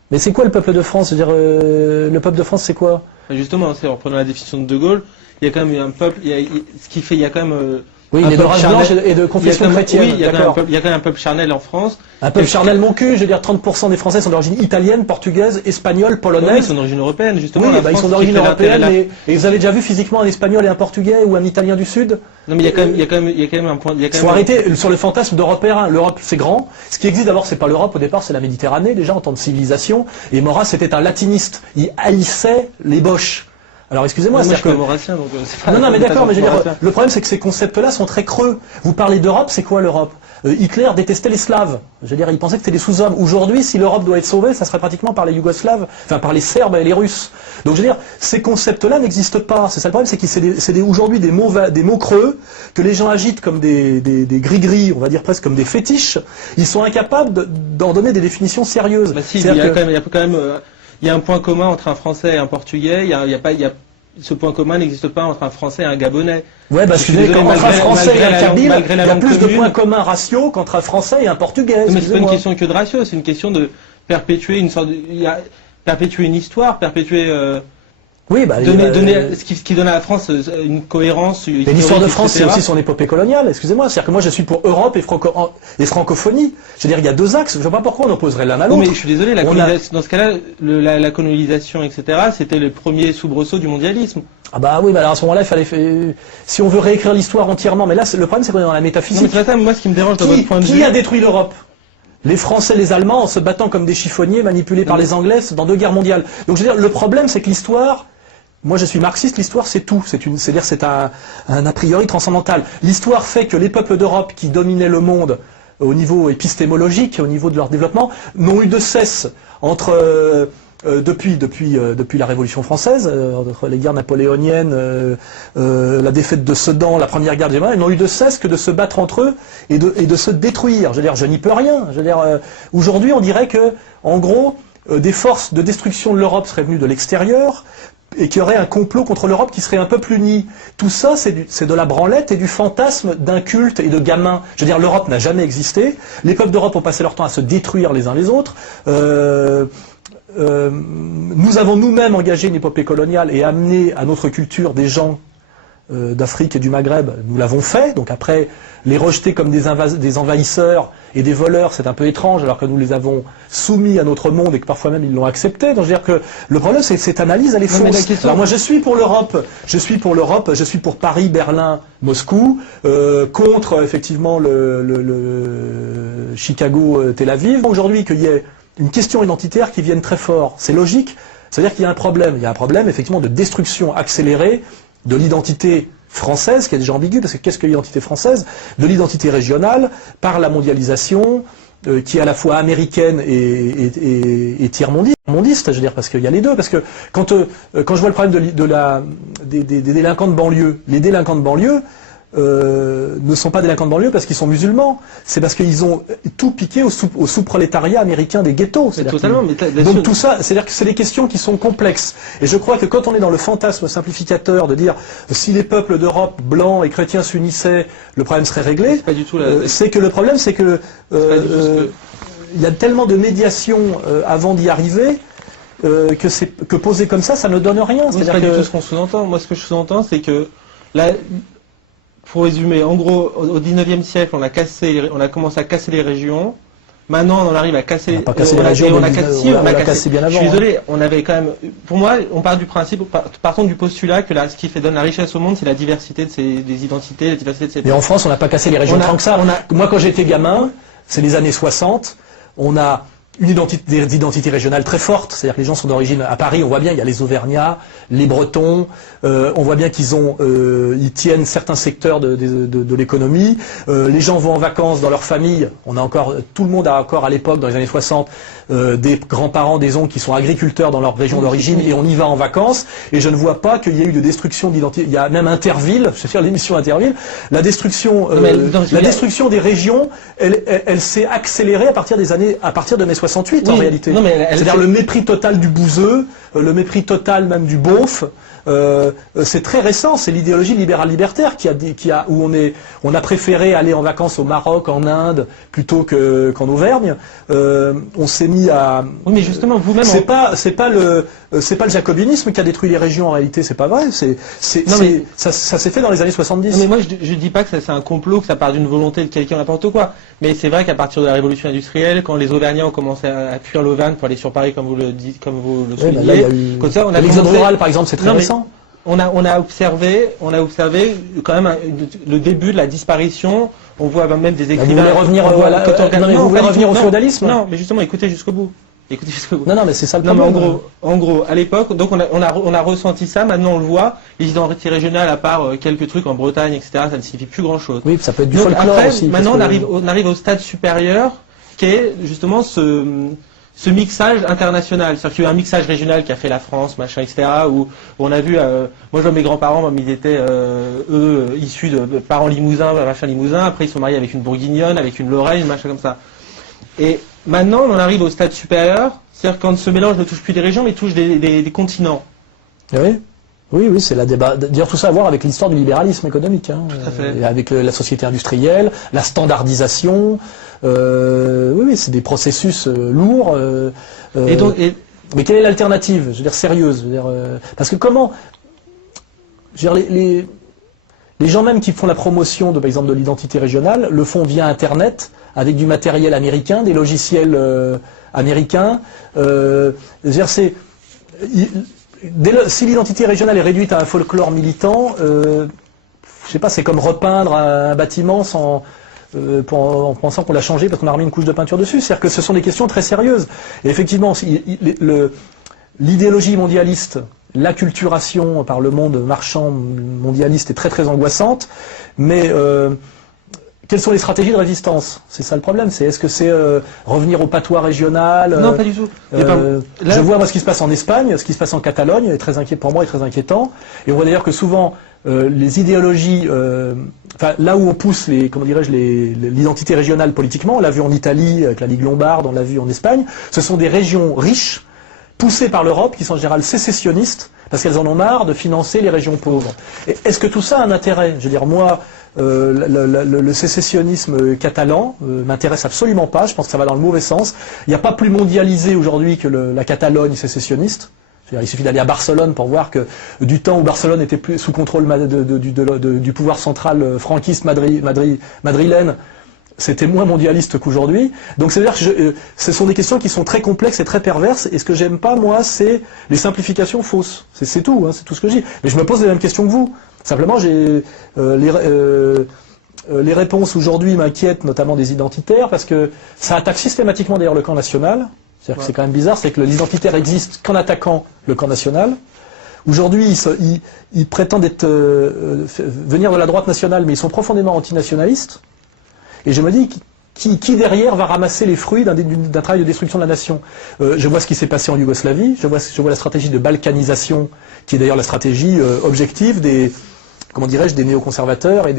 Mais c'est quoi le peuple de France? Je veux dire, le peuple de France, c'est quoi? Justement, en prenant la définition de De Gaulle, il y a quand même un peuple, ce qui fait, il y a quand même Oui, un il est de peuple race charnel. blanche et de confession chrétienne. Oui, il y a quand d'accord. même un peuple charnel en France. Un peuple charnel mon cul, je veux dire 30% des Français sont d'origine italienne, portugaise, espagnole, Oui, ils polonaise. sont d'origine européenne, justement. Oui, La bah, ils France sont qui d'origine fait l'intérêt européenne, de la- mais et vous avez déjà vu physiquement un espagnol et un portugais ou un italien du Sud? Non, mais il y a quand même un point. Il y a quand Il faut même arrêter sur le fantasme d'européen. L'Europe, c'est grand. Ce qui existe d'abord, c'est pas l'Europe au départ, c'est la Méditerranée, déjà en tant que civilisation. Et Maurras, c'était un latiniste. Il haïssait les Boches. Alors excusez-moi, Moi, je c'est-à-dire suis que... pas maurassien, donc c'est pas. Non, non, mais c'est pas d'accord, mais je veux dire, maurassien. le problème c'est que ces concepts-là sont très creux. Vous parlez d'Europe, c'est quoi l'Europe? Hitler détestait les Slaves. Je veux dire, il pensait que c'était des sous-hommes. Aujourd'hui, si l'Europe doit être sauvée, ça serait pratiquement par les Yougoslaves, enfin par les Serbes et les Russes. Donc je veux dire, ces concepts-là n'existent pas. C'est ça le problème, c'est que c'est aujourd'hui des mots creux que les gens agitent comme des gris-gris, on va dire presque comme des fétiches. Ils sont incapables d'en donner des définitions sérieuses. Bah si, C'est-à-dire que- il y a un point commun entre un Français et un Portugais. Ce point commun n'existe pas entre un Français et un Gabonais. Ouais, bah, Je suis excusez, désolé, entre un Français et un Kabyle, malgré il la y a langue plus de commune. points communs raciaux qu'entre un Français et un Portugais. Non, mais c'est pas une excusez-moi. question que de ratio, c'est une question de perpétuer perpétuer une histoire, perpétuer Oui, bah, donner ce qui donne à la France une cohérence. mais l'histoire de historique, France, c'est etc. aussi son épopée coloniale, excusez-moi. C'est-à-dire que moi, je suis pour Europe et francophonie. Je veux dire, il y a deux axes. Je ne vois pas pourquoi on opposerait l'un à Oui, l'autre. mais je suis désolé, dans ce cas-là, la colonisation, etc., c'était le premier soubresaut du mondialisme. Ah bah oui, bah alors à ce moment-là, si on veut réécrire l'histoire entièrement, mais là, le problème, c'est qu'on est dans la Non, mais métaphysique. c'est pas ça, moi, ce qui me dérange dans votre point de Qui vue. a détruit l'Europe? Les Français, les Allemands, en se battant comme des chiffonniers manipulés par les Anglais dans 2 guerres mondiales. Donc je veux dire, le problème, c'est que l'histoire, moi je suis marxiste, l'histoire c'est tout. C'est-à-dire c'est un a priori transcendantal. L'histoire fait que les peuples d'Europe qui dominaient le monde au niveau épistémologique, au niveau de leur développement, n'ont eu de cesse depuis la Révolution française, entre les guerres napoléoniennes, la défaite de Sedan, la première guerre générale, ils n'ont eu de cesse que de se battre entre eux et de se détruire. Je veux dire, je n'y peux rien. Je veux dire, aujourd'hui, on dirait que, en gros, des forces de destruction de l'Europe seraient venues de l'extérieur et qu'il y aurait un complot contre l'Europe qui serait un peuple uni. Tout ça, c'est de la branlette et du fantasme d'un culte et de gamins. Je veux dire, l'Europe n'a jamais existé. Les peuples d'Europe ont passé leur temps à se détruire les uns les autres. Nous avons nous-mêmes engagé une épopée coloniale et amené à notre culture des gens d'Afrique et du Maghreb. Nous l'avons fait, donc après, les rejeter comme des envahisseurs et des voleurs, c'est un peu étrange, alors que nous les avons soumis à notre monde et que parfois même ils l'ont accepté. Donc je veux dire que le problème, c'est que cette analyse, elle est Non, mais la fausse. question- Alors moi, je suis pour l'Europe, je suis pour Paris, Berlin, Moscou, contre effectivement le Chicago, Tel Aviv. Aujourd'hui, qu'il y ait une question identitaire qui vienne très fort, c'est logique. C'est-à-dire qu'il y a un problème. Il y a un problème effectivement de destruction accélérée de l'identité française, qui est déjà ambiguë, parce que qu'est-ce que l'identité française? De l'identité régionale, par la mondialisation, qui est à la fois américaine et tiers-mondiste, je veux dire, parce qu'il y a les deux. Parce que quand je vois le problème des délinquants de banlieue, les délinquants de banlieue ne sont pas délinquants de banlieue parce qu'ils sont musulmans, c'est parce qu'ils ont tout piqué au sous-prolétariat américain des ghettos. Totalement, Donc tout ça, c'est-à-dire que c'est des questions qui sont complexes. Et je crois que quand on est dans le fantasme simplificateur de dire si les peuples d'Europe, blancs et chrétiens s'unissaient, le problème serait réglé, c'est pas du tout c'est que le problème c'est que il y a tellement de médiation avant d'y arriver que posé comme ça ne donne rien. C'est pas du tout ce qu'on sous-entend. Moi, ce que je sous-entends, c'est que là, pour résumer, en gros, au 19e siècle, on a commencé à casser les régions. Maintenant, on en arrive à casser. On n'a pas cassé les régions. On a cassé bien avant. Je suis désolé, on avait quand même. Pour moi, on part du principe, partons du postulat que ce qui donne la richesse au monde, c'est la diversité des identités, la diversité de ses. Mais en France, on n'a pas cassé les régions tant que ça. Moi, quand j'étais gamin, c'est les années 60, on a une identité régionale très forte, c'est-à-dire que les gens sont d'origine, à Paris, on voit bien, il y a les Auvergnats, les Bretons, on voit bien ils tiennent certains secteurs de l'économie, les gens vont en vacances dans leur famille, tout le monde a encore à l'époque, dans les années 60, des grands-parents, des oncles qui sont agriculteurs dans leur région d'origine, et on y va en vacances, et je ne vois pas qu'il y ait eu de destruction d'identité, il y a même Interville, je vais faire l'émission Interville, la destruction des régions, elle s'est accélérée à partir de mai 60. 68 en Oui, réalité. non, mais C'est-à-dire le mépris total du bouseux, le mépris total même du beauf. C'est très récent, c'est l'idéologie libérale libertaire où on a préféré aller en vacances au Maroc, en Inde, plutôt qu'en Auvergne. On s'est mis à. Oui, mais justement, vous-même. C'est pas le jacobinisme qui a détruit les régions en réalité, c'est pas vrai. Ça s'est fait dans les années 70. Non, mais moi je dis pas que c'est un complot, que ça part d'une volonté de quelqu'un, n'importe quoi. Mais c'est vrai qu'à partir de la révolution industrielle, quand les Auvergnats ont commencé à fuir l'Auvergne pour aller sur Paris, comme vous le dites, comme vous le soulignez, là, il y a eu... comme ça, on a l'exode rural, par exemple, c'est très récent. On a observé quand même le début de la disparition. On voit même des écrivains. Vous voulez revenir au féodalisme? Non, mais justement, écoutez jusqu'au bout. Non, mais c'est ça le problème. Non, mais en gros, à l'époque, donc on a ressenti ça. Maintenant, on le voit. Les identités régionales, à part quelques trucs en Bretagne, etc., ça ne signifie plus grand-chose. Oui, ça peut être du folklore après, aussi. Maintenant, on arrive au stade supérieur, qui est justement ce mixage international. C'est-à-dire qu'il y a eu un mixage régional qui a fait la France, machin, etc. Où on a vu, moi je vois mes grands-parents, ils étaient issus de parents limousins, machin limousin. Après, ils sont mariés avec une bourguignonne, avec une Lorraine, machin comme ça. Et maintenant, on arrive au stade supérieur, c'est-à-dire quand ce mélange ne touche plus des régions, mais touche des continents. Oui, c'est la débat. D'ailleurs, tout ça à voir avec l'histoire du libéralisme économique, Tout à fait. Avec la société industrielle, la standardisation. Oui, c'est des processus lourds. Mais quelle est l'alternative? Je veux dire sérieuse. Parce que comment? Je veux dire, les gens même qui font la promotion, par exemple, de l'identité régionale, le font via Internet, avec du matériel américain, des logiciels américains. Je veux dire, si l'identité régionale est réduite à un folklore militant, je sais pas, c'est comme repeindre un bâtiment en pensant qu'on l'a changé parce qu'on a remis une couche de peinture dessus. C'est-à-dire que ce sont des questions très sérieuses. Et effectivement, l'idéologie mondialiste, l'acculturation par le monde marchand mondialiste est très très angoissante, mais quelles sont les stratégies de résistance? C'est ça le problème. Est-ce que c'est revenir au patois régional? Non, pas du tout. Je vois moi ce qui se passe en Espagne, ce qui se passe en Catalogne, est très inquiet pour moi et très inquiétant. Et on voit d'ailleurs que souvent les idéologies, là où on pousse l'identité régionale politiquement, on l'a vu en Italie avec la Ligue lombarde, on l'a vu en Espagne, ce sont des régions riches poussées par l'Europe qui sont en général sécessionnistes parce qu'elles en ont marre de financer les régions pauvres. Et est-ce que tout ça a un intérêt? Je veux dire, moi, le sécessionnisme catalan m'intéresse absolument pas. Je pense que ça va dans le mauvais sens. Il n'y a pas plus mondialisé aujourd'hui que la Catalogne sécessionniste. Il suffit d'aller à Barcelone pour voir que du temps où Barcelone était plus sous contrôle du pouvoir central franquiste madrilène, c'était moins mondialiste qu'aujourd'hui. Donc c'est-à-dire que ce sont des questions qui sont très complexes et très perverses. Et ce que j'aime pas, moi, c'est les simplifications fausses. C'est tout, c'est tout ce que je dis. Mais je me pose les mêmes questions que vous. Simplement, les réponses aujourd'hui m'inquiètent, notamment des identitaires, parce que ça attaque systématiquement d'ailleurs le camp national. C'est-à-dire que c'est quand même bizarre, c'est que l'identitaire existe qu'en attaquant le camp national. Aujourd'hui, ils prétendent venir de la droite nationale, mais ils sont profondément antinationalistes. Et je me dis, qui derrière va ramasser les fruits d'un travail de destruction de la nation? Je vois ce qui s'est passé en Yougoslavie, je vois la stratégie de balkanisation, qui est d'ailleurs la stratégie objective des néoconservateurs et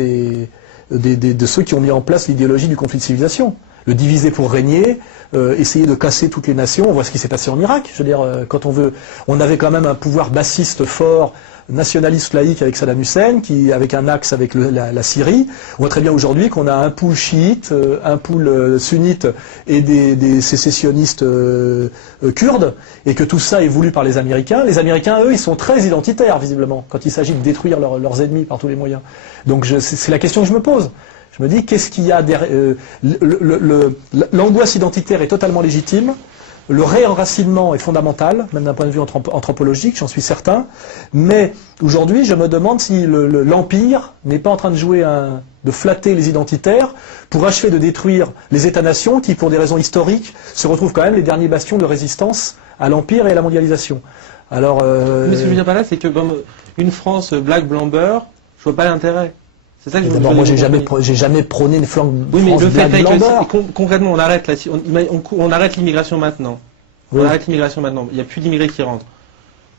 de ceux qui ont mis en place l'idéologie du conflit de civilisation. Le diviser pour régner, essayer de casser toutes les nations. On voit ce qui s'est passé en Irak. Je veux dire, on avait quand même un pouvoir bassiste fort, nationaliste laïque avec Saddam Hussein, avec un axe avec la Syrie. On voit très bien aujourd'hui qu'on a un pool chiite, un pool sunnite et des sécessionnistes kurdes, et que tout ça est voulu par les Américains. Les Américains, eux, ils sont très identitaires, visiblement, quand il s'agit de détruire leurs ennemis par tous les moyens. Donc c'est la question que je me pose. Je me dis, qu'est-ce qu'il y a derrière l'angoisse identitaire est totalement légitime, le réenracinement est fondamental, même d'un point de vue anthropologique, j'en suis certain, mais aujourd'hui, je me demande si l'Empire n'est pas en train de de flatter les identitaires pour achever de détruire les États-nations qui, pour des raisons historiques, se retrouvent quand même les derniers bastions de résistance à l'Empire et à la mondialisation. Alors, mais ce que je veux dire par là, c'est que une France black, blanc, beurre, je vois pas l'intérêt. C'est ça que d'abord, moi, j'ai jamais prôné une flanque oui, mais le fait est que concrètement, on arrête l'immigration maintenant. Oui. On arrête l'immigration maintenant. Il n'y a plus d'immigrés qui rentrent.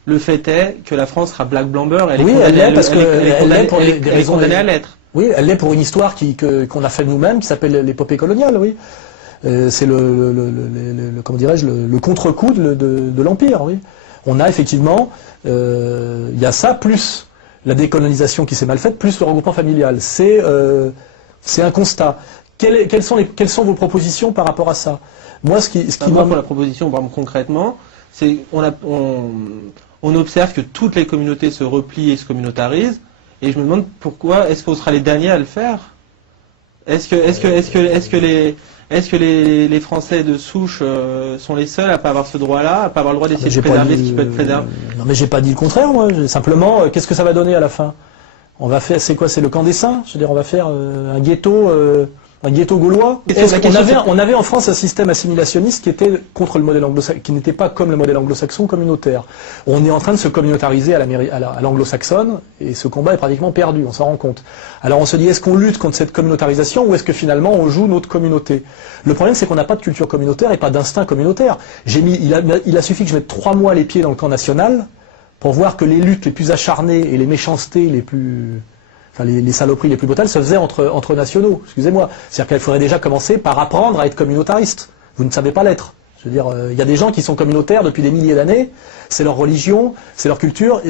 Le fait est que la France sera black, blanc, beurre. Elle est condamnée à l'être. Oui, elle l'est pour une histoire qu'on a fait nous-mêmes, qui s'appelle l'épopée coloniale, oui. C'est comment dirais-je, le contre-coup de l'Empire, oui. On a effectivement, il y a ça, plus la décolonisation qui s'est mal faite, plus le regroupement familial. C'est un constat. Quelles sont vos propositions par rapport à ça? Moi, moi, pour la proposition, par exemple, concrètement, c'est on observe que toutes les communautés se replient et se communautarisent, et je me demande pourquoi est-ce qu'on sera les derniers à le faire? Est-ce que les Français de souche sont les seuls à pas avoir ce droit-là, à pas avoir le droit d'essayer de préserver ce qui peut être préservé? Non, mais j'ai pas dit le contraire, moi. Simplement, qu'est-ce que ça va donner à la fin? On va faire, c'est quoi? C'est le camp des saints? Je veux dire, on va faire un ghetto gaulois. On avait en France un système assimilationniste qui était contre le modèle anglo-saxon, qui n'était pas comme le modèle anglo-saxon communautaire. On est en train de se communautariser à l'anglo-saxonne, et ce combat est pratiquement perdu, on s'en rend compte. Alors on se dit, est-ce qu'on lutte contre cette communautarisation, ou est-ce que finalement on joue notre communauté? Le problème, c'est qu'on n'a pas de culture communautaire et pas d'instinct communautaire. Il a suffi que je mette 3 mois les pieds dans le camp national pour voir que les luttes les plus acharnées et les méchancetés les plus... Enfin, les saloperies les plus brutales se faisaient entre nationaux, excusez-moi. C'est-à-dire qu'il faudrait déjà commencer par apprendre à être communautariste. Vous ne savez pas l'être. Je veux dire, il y a des gens qui sont communautaires depuis des milliers d'années, c'est leur religion, c'est leur culture.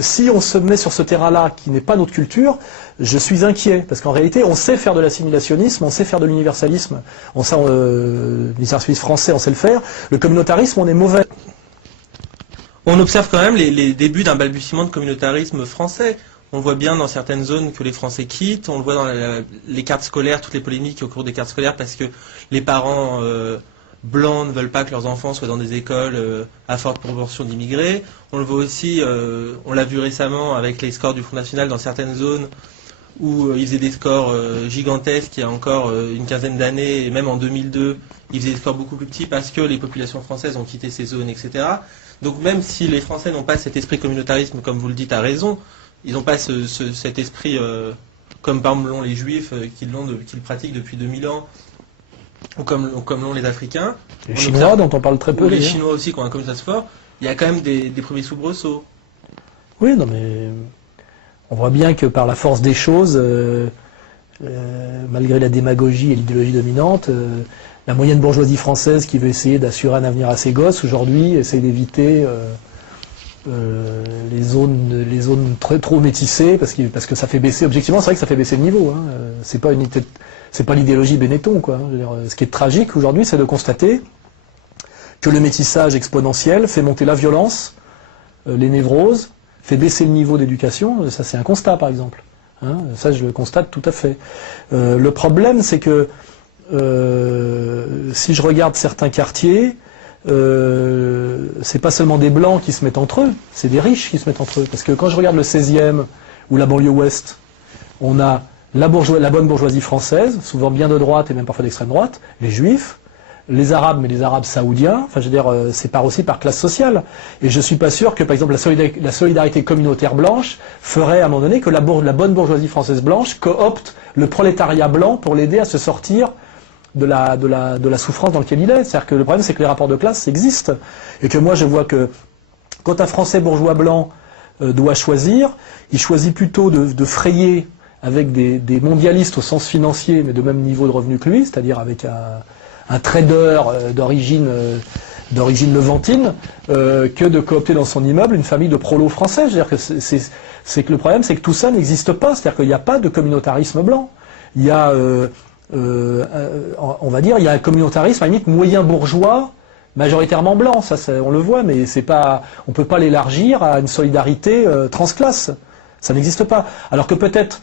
Si on se met sur ce terrain-là, qui n'est pas notre culture, je suis inquiet. Parce qu'en réalité, on sait faire de l'assimilationnisme, on sait faire de l'universalisme. L'universalisme français, on sait le faire. Le communautarisme, on est mauvais. On observe quand même les débuts d'un balbutiement de communautarisme français. On voit bien dans certaines zones que les Français quittent, on le voit dans les cartes scolaires, toutes les polémiques au cours des cartes scolaires, parce que les parents blancs ne veulent pas que leurs enfants soient dans des écoles à forte proportion d'immigrés. On le voit aussi, on l'a vu récemment avec les scores du Front National dans certaines zones où ils faisaient des scores gigantesques il y a encore une quinzaine d'années, et même en 2002, ils faisaient des scores beaucoup plus petits parce que les populations françaises ont quitté ces zones, etc. Donc même si les Français n'ont pas cet esprit communautarisme, comme vous le dites à raison, ils n'ont pas cet esprit, comme par exemple l'ont les Juifs, qui le pratiquent depuis 2000 ans, ou comme l'ont les Africains. Les Chinois, dont on parle très peu. Ou les Chinois aussi, qui ont un communautarisme fort. Il y a quand même des premiers soubresauts. Oui, non mais on voit bien que par la force des choses, malgré la démagogie et l'idéologie dominante, la moyenne bourgeoisie française qui veut essayer d'assurer un avenir à ses gosses, aujourd'hui, essaye d'éviter... les zones trop métissées parce que ça fait baisser, objectivement c'est vrai que ça fait baisser le niveau, hein. C'est pas l'idéologie Benetton, quoi. Je veux dire, ce qui est tragique aujourd'hui, c'est de constater que le métissage exponentiel fait monter la violence, les névroses, fait baisser le niveau d'éducation. Ça, c'est un constat, par exemple, hein. Ça, je le constate tout à fait. Le problème, c'est que si je regarde certains quartiers, c'est pas seulement des blancs qui se mettent entre eux, c'est des riches qui se mettent entre eux. Parce que quand je regarde le 16e ou la banlieue ouest, on a la bonne bourgeoisie française, souvent bien de droite et même parfois d'extrême droite, les juifs, les arabes, mais les arabes saoudiens, enfin je veux dire, c'est aussi par classe sociale. Et je suis pas sûr que par exemple la solidarité communautaire blanche ferait à un moment donné que la bonne bourgeoisie française blanche coopte le prolétariat blanc pour l'aider à se sortir de la souffrance dans laquelle il est. C'est-à-dire que le problème, c'est que les rapports de classe existent. Et que moi, je vois que quand un Français bourgeois blanc doit choisir, il choisit plutôt de frayer avec des mondialistes au sens financier, mais de même niveau de revenu que lui, c'est-à-dire avec un trader d'origine levantine, que de coopter dans son immeuble une famille de prolos français. Je veux dire que c'est que le problème, c'est que tout ça n'existe pas. C'est-à-dire qu'il n'y a pas de communautarisme blanc. Il y a... on va dire, il y a un communautarisme à la limite moyen bourgeois, majoritairement blanc, ça on le voit, mais c'est pas, on peut pas l'élargir à une solidarité transclasse, ça n'existe pas. Alors que peut-être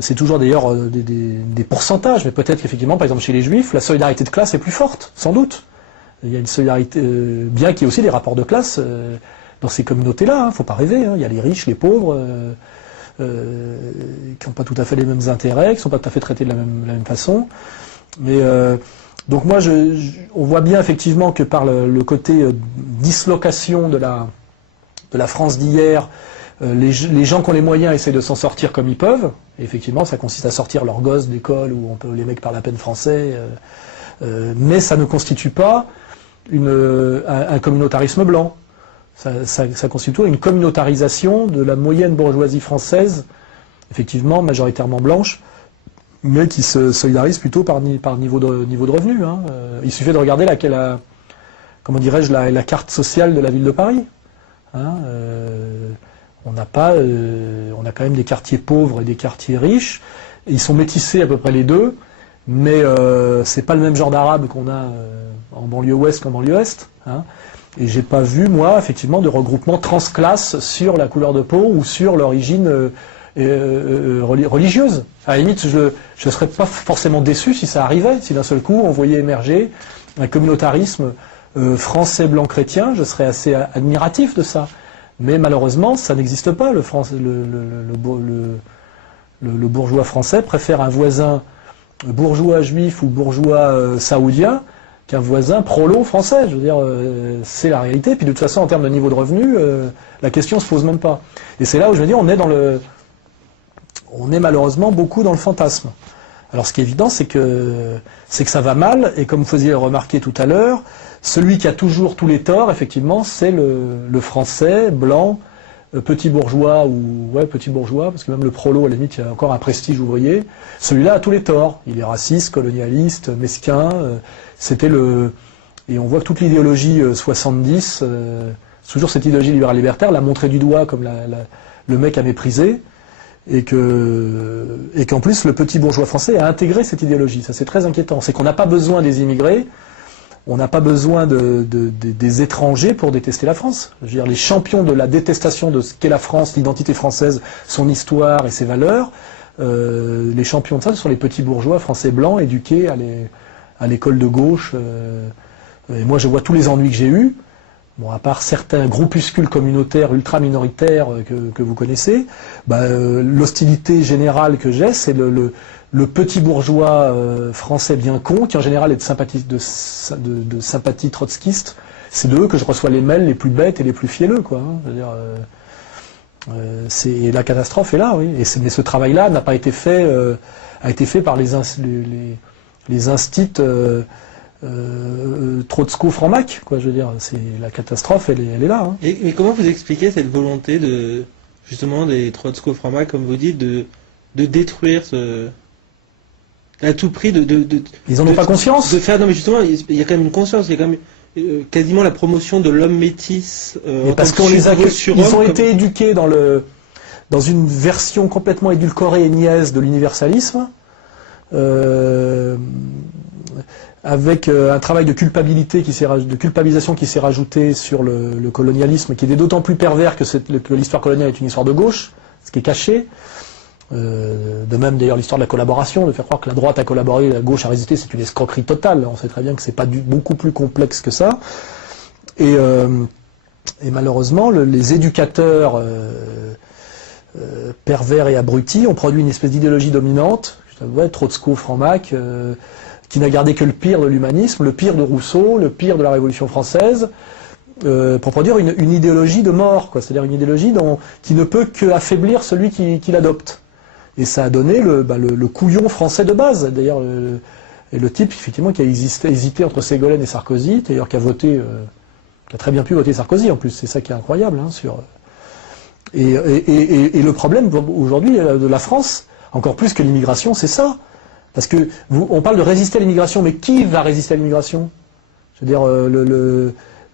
c'est toujours d'ailleurs des pourcentages, mais peut-être qu'effectivement, par exemple chez les juifs, la solidarité de classe est plus forte, sans doute. Il y a une solidarité, bien qu'il y ait aussi des rapports de classe dans ces communautés-là, hein, faut pas rêver, hein, il y a les riches, les pauvres. Qui n'ont pas tout à fait les mêmes intérêts, qui ne sont pas tout à fait traités de la même façon. Mais donc moi, on voit bien effectivement que par le côté dislocation de la France d'hier, les gens qui ont les moyens essayent de s'en sortir comme ils peuvent. Et effectivement, ça consiste à sortir leurs gosses d'école où les mecs parlent à peine français. Mais ça ne constitue pas un communautarisme blanc. Ça constitue une communautarisation de la moyenne bourgeoisie française, effectivement majoritairement blanche, mais qui se solidarisent plutôt par niveau de revenu. Hein. Il suffit de regarder comment dirais-je, la carte sociale de la ville de Paris. Hein. On a quand même des quartiers pauvres et des quartiers riches. Ils sont métissés à peu près les deux, mais c'est pas le même genre d'arabe qu'on a en banlieue ouest qu'en banlieue est. Hein. Et j'ai pas vu, moi, effectivement, de regroupement transclasse sur la couleur de peau ou sur l'origine religieuse. À la limite, je serais pas forcément déçu si ça arrivait, si d'un seul coup on voyait émerger un communautarisme français blanc chrétien, je serais assez admiratif de ça. Mais malheureusement, ça n'existe pas. Le bourgeois français préfère un voisin bourgeois juif ou bourgeois saoudien qu'un voisin prolo français. Je veux dire, c'est la réalité. Puis de toute façon, en termes de niveau de revenu, la question se pose même pas. Et c'est là où je veux dire, on est malheureusement beaucoup dans le fantasme. Alors ce qui est évident, c'est que ça va mal, et comme vous faisiez le remarquer tout à l'heure, celui qui a toujours tous les torts, effectivement, c'est le français, blanc, petit bourgeois, petit bourgeois, parce que même le prolo, à la limite, il y a encore un prestige ouvrier. Celui-là a tous les torts. Il est raciste, colonialiste, mesquin. Et on voit que toute l'idéologie 70, toujours cette idéologie libérale libertaire, l'a montré du doigt comme le mec à mépriser. Et qu'en plus le petit bourgeois français a intégré cette idéologie. Ça, c'est très inquiétant. C'est qu'on n'a pas besoin des immigrés, on n'a pas besoin des étrangers pour détester la France. Je veux dire, les champions de la détestation de ce qu'est la France, l'identité française, son histoire et ses valeurs, les champions de ça, ce sont les petits bourgeois français blancs éduqués à l'école de gauche. Et moi, je vois tous les ennuis que j'ai eus. Bon, à part certains groupuscules communautaires ultra-minoritaires que vous connaissez, l'hostilité générale que j'ai, c'est le petit bourgeois français bien con, qui en général est de sympathie trotskiste. C'est de eux que je reçois les mails les plus bêtes et les plus fielleux, quoi. Hein. Je veux dire, la catastrophe est là, oui. Mais ce travail-là n'a pas été fait, a été fait par les instits Trotsko-Franmac, quoi, je veux dire, la catastrophe, elle est là. Hein. Et comment vous expliquez cette volonté justement des Trotsko-Franmac, comme vous dites, de détruire à tout prix Ils en ont pas conscience. Non, mais justement, il y a quand même une conscience, il y a quand même quasiment la promotion de l'homme métis. Parce qu'on les a, ils ont été éduqués dans une version complètement édulcorée et niaise de l'universalisme. Avec un travail de culpabilisation qui s'est rajouté sur le colonialisme, qui est d'autant plus pervers que l'histoire coloniale est une histoire de gauche, ce qui est caché. De même d'ailleurs l'histoire de la collaboration, de faire croire que la droite a collaboré et la gauche a résisté, c'est une escroquerie totale. On sait très bien que c'est pas beaucoup plus complexe que ça. Et malheureusement, les éducateurs pervers et abrutis ont produit une espèce d'idéologie dominante, Trotsko-Franmac, qui n'a gardé que le pire de l'humanisme, le pire de Rousseau, le pire de la Révolution française, pour produire une idéologie de mort, quoi. C'est-à-dire une idéologie qui ne peut qu'affaiblir celui qui l'adopte. Et ça a donné le couillon français de base. D'ailleurs, le type, effectivement, qui a hésité entre Ségolène et Sarkozy, d'ailleurs qui a très bien pu voter Sarkozy en plus. C'est ça qui est incroyable. Hein, et le problème aujourd'hui de la France, encore plus que l'immigration, c'est ça. Parce que on parle de résister à l'immigration, mais qui va résister à l'immigration? Je veux dire,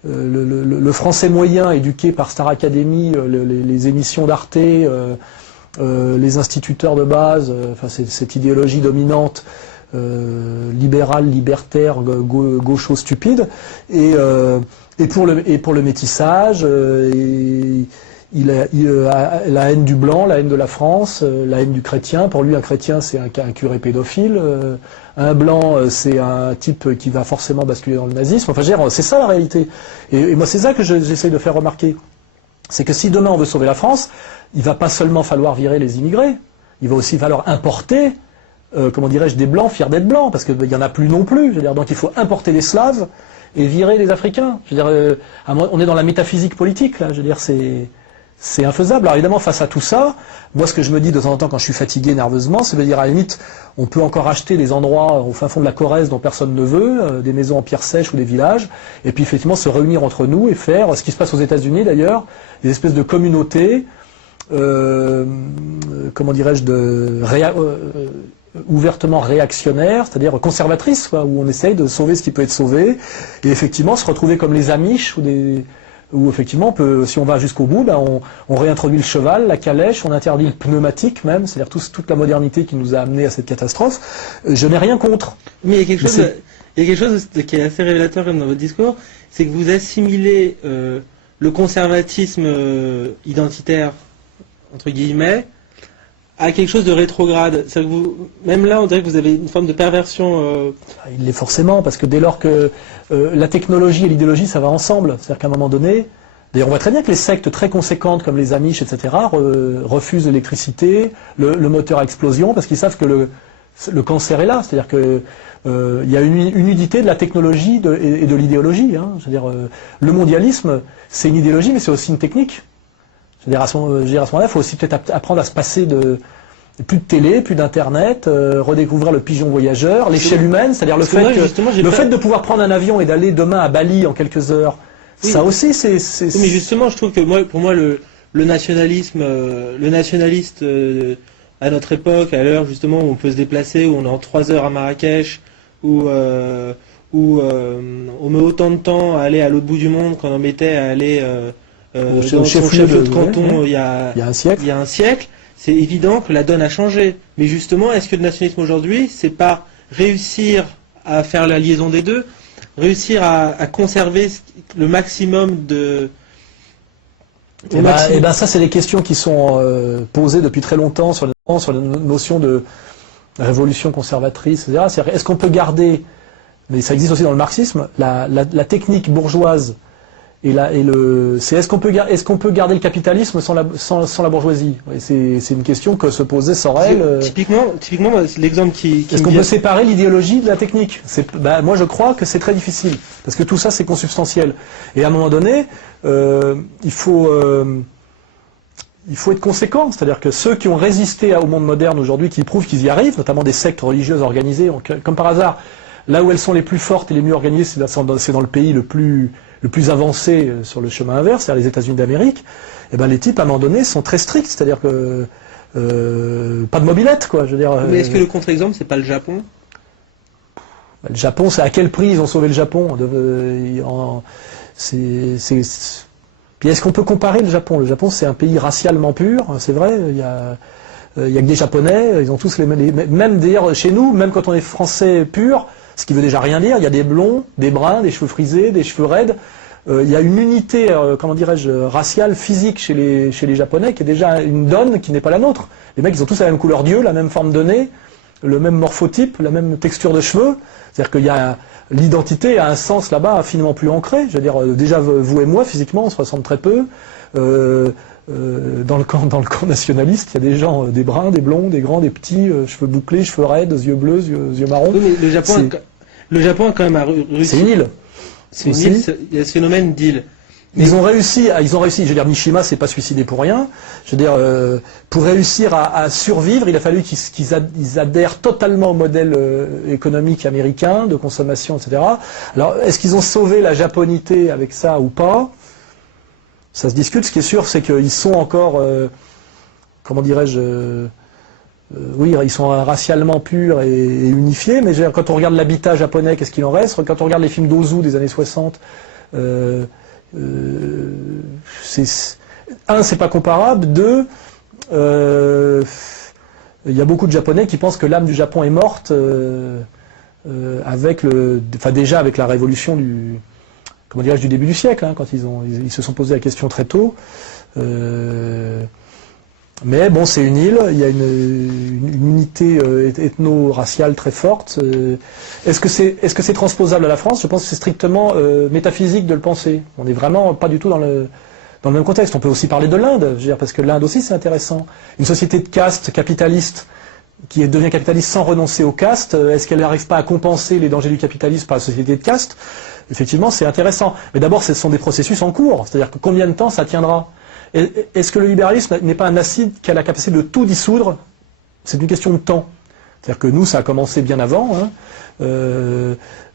le français moyen éduqué par Star Academy, les émissions d'Arte, les instituteurs de base, cette idéologie dominante, libérale, libertaire, gaucho stupide, et pour le métissage, la haine du blanc, la haine de la France, la haine du chrétien. Pour lui, un chrétien, c'est un curé pédophile. Un blanc, c'est un type qui va forcément basculer dans le nazisme. Enfin, c'est ça la réalité. Et moi, c'est ça que j'essaie de faire remarquer. C'est que si demain on veut sauver la France, il va pas seulement falloir virer les immigrés, il va aussi falloir importer, des blancs fiers d'être blancs, parce qu'il y en a plus non plus. Je veux dire, donc il faut importer des Slaves et virer les Africains. Je veux dire, on est dans la métaphysique politique là. Je veux dire, c'est infaisable. Alors évidemment, face à tout ça, moi ce que je me dis de temps en temps quand je suis fatigué nerveusement, c'est de dire à la limite, on peut encore acheter des endroits au fin fond de la Corrèze dont personne ne veut, des maisons en pierre sèche ou des villages, et puis effectivement se réunir entre nous et faire ce qui se passe aux États-Unis d'ailleurs, des espèces de communautés, ouvertement réactionnaire, c'est-à-dire conservatrice, quoi, où on essaye de sauver ce qui peut être sauvé, et effectivement se retrouver comme les Amish, où effectivement, si on va jusqu'au bout, on réintroduit le cheval, la calèche, on interdit le pneumatique même, c'est-à-dire toute la modernité qui nous a amené à cette catastrophe. Je n'ai rien contre. Mais il y a quelque chose qui est assez révélateur comme dans votre discours, c'est que vous assimilez le conservatisme identitaire, entre guillemets, à quelque chose de rétrograde. C'est-à-dire que même là, on dirait que vous avez une forme de perversion. Il l'est forcément, parce que dès lors que la technologie et l'idéologie, ça va ensemble. C'est-à-dire qu'à un moment donné, d'ailleurs, on voit très bien que les sectes très conséquentes, comme les Amish, etc., refusent l'électricité, le moteur à explosion, parce qu'ils savent que le cancer est là. C'est-à-dire que il y a une unité de la technologie et de l'idéologie. Hein. Je veux dire, le mondialisme, c'est une idéologie, mais c'est aussi une technique. Je veux dire, à ce moment-là, il faut aussi peut-être apprendre à se passer plus de télé, plus d'internet, redécouvrir le pigeon voyageur, l'échelle humaine, c'est-à-dire le fait de pouvoir prendre un avion et d'aller demain à Bali en quelques heures. Oui, ça aussi, c'est. Oui, mais justement, je trouve que pour moi, le nationaliste à notre époque, à l'heure justement où on peut se déplacer, où on est en 3 heures à Marrakech, où on met autant de temps à aller à l'autre bout du monde qu'on en mettait à aller dans son chef-lieu de canton il y a un siècle, c'est évident que la donne a changé. Mais justement, est-ce que le nationalisme aujourd'hui, c'est pas réussir à faire la liaison des deux, réussir à conserver le maximum de... ça, c'est des questions qui sont posées depuis très longtemps sur la notion de révolution conservatrice, etc. C'est-à-dire, est-ce qu'on peut garder, mais ça existe aussi dans le marxisme, la technique bourgeoise est-ce qu'on peut garder le capitalisme sans la bourgeoisie? C'est une question que se posait Sorel. Typiquement, l'exemple qui est-ce qu'on peut séparer l'idéologie de la technique? Moi, je crois que c'est très difficile parce que tout ça, c'est consubstantiel. Et à un moment donné, il faut être conséquent, c'est-à-dire que ceux qui ont résisté au monde moderne aujourd'hui, qui prouvent qu'ils y arrivent, notamment des sectes religieuses organisées, comme par hasard, là où elles sont les plus fortes et les mieux organisées, c'est dans le pays le plus avancé sur le chemin inverse, c'est-à-dire les États-Unis d'Amérique. Et les types à un moment donné sont très stricts, c'est-à-dire que pas de mobilette, quoi. Je veux dire. Mais est-ce que le contre-exemple, c'est pas le Japon? Le Japon, c'est à quel prix ils ont sauvé le Japon? Puis est-ce qu'on peut comparer le Japon? Le Japon, c'est un pays racialement pur, c'est vrai. Il y a que des Japonais, ils ont tous même d'ailleurs chez nous, même quand on est français pur, ce qui veut déjà rien dire, il y a des blonds, des bruns, des cheveux frisés, des cheveux raides. Il y a une unité, comment dirais-je, raciale, physique chez les Japonais qui est déjà une donne qui n'est pas la nôtre. Les mecs, ils ont tous la même couleur d'yeux, la même forme de nez, le même morphotype, la même texture de cheveux. C'est-à-dire qu'il l'identité a un sens là-bas infiniment plus ancré. Je veux dire, déjà vous et moi, physiquement, on se ressemble très peu. Dans le camp nationaliste, il y a des gens, des bruns, des blonds, des grands, des petits, cheveux bouclés, cheveux raides, yeux bleus, yeux marrons. Oui, mais le Japon a quand même réussi. C'est une île. Il y a ce phénomène d'île. Ils ont réussi. Je veux dire, Mishima s'est pas suicidé pour rien. Je veux dire, pour réussir à survivre, il a fallu qu'ils adhèrent totalement au modèle économique américain, de consommation, etc. Alors, est-ce qu'ils ont sauvé la japonité avec ça ou pas? Ça se discute. Ce qui est sûr, c'est qu'ils sont encore, comment dirais-je, oui, ils sont racialement purs et unifiés, mais quand on regarde l'habitat japonais, qu'est-ce qu'il en reste? Quand on regarde les films d'Ozu des années 60, c'est pas comparable. Deux, il y a beaucoup de Japonais qui pensent que l'âme du Japon est morte déjà avec la révolution du début du siècle, hein, quand ils se sont posé la question très tôt. Mais bon, c'est une île, il y a une unité ethno-raciale très forte. Est-ce que c'est transposable à la France? Je pense que c'est strictement métaphysique de le penser. On n'est vraiment pas du tout dans le même contexte. On peut aussi parler de l'Inde, je veux dire, parce que l'Inde aussi c'est intéressant. Une société de caste capitaliste qui devient capitaliste sans renoncer aux castes, est-ce qu'elle n'arrive pas à compenser les dangers du capitalisme par la société de caste? Effectivement, c'est intéressant. Mais d'abord, ce sont des processus en cours. C'est-à-dire que combien de temps ça tiendra? Est-ce que le libéralisme n'est pas un acide qui a la capacité de tout dissoudre? C'est une question de temps. C'est-à-dire que nous, ça a commencé bien avant. Hein.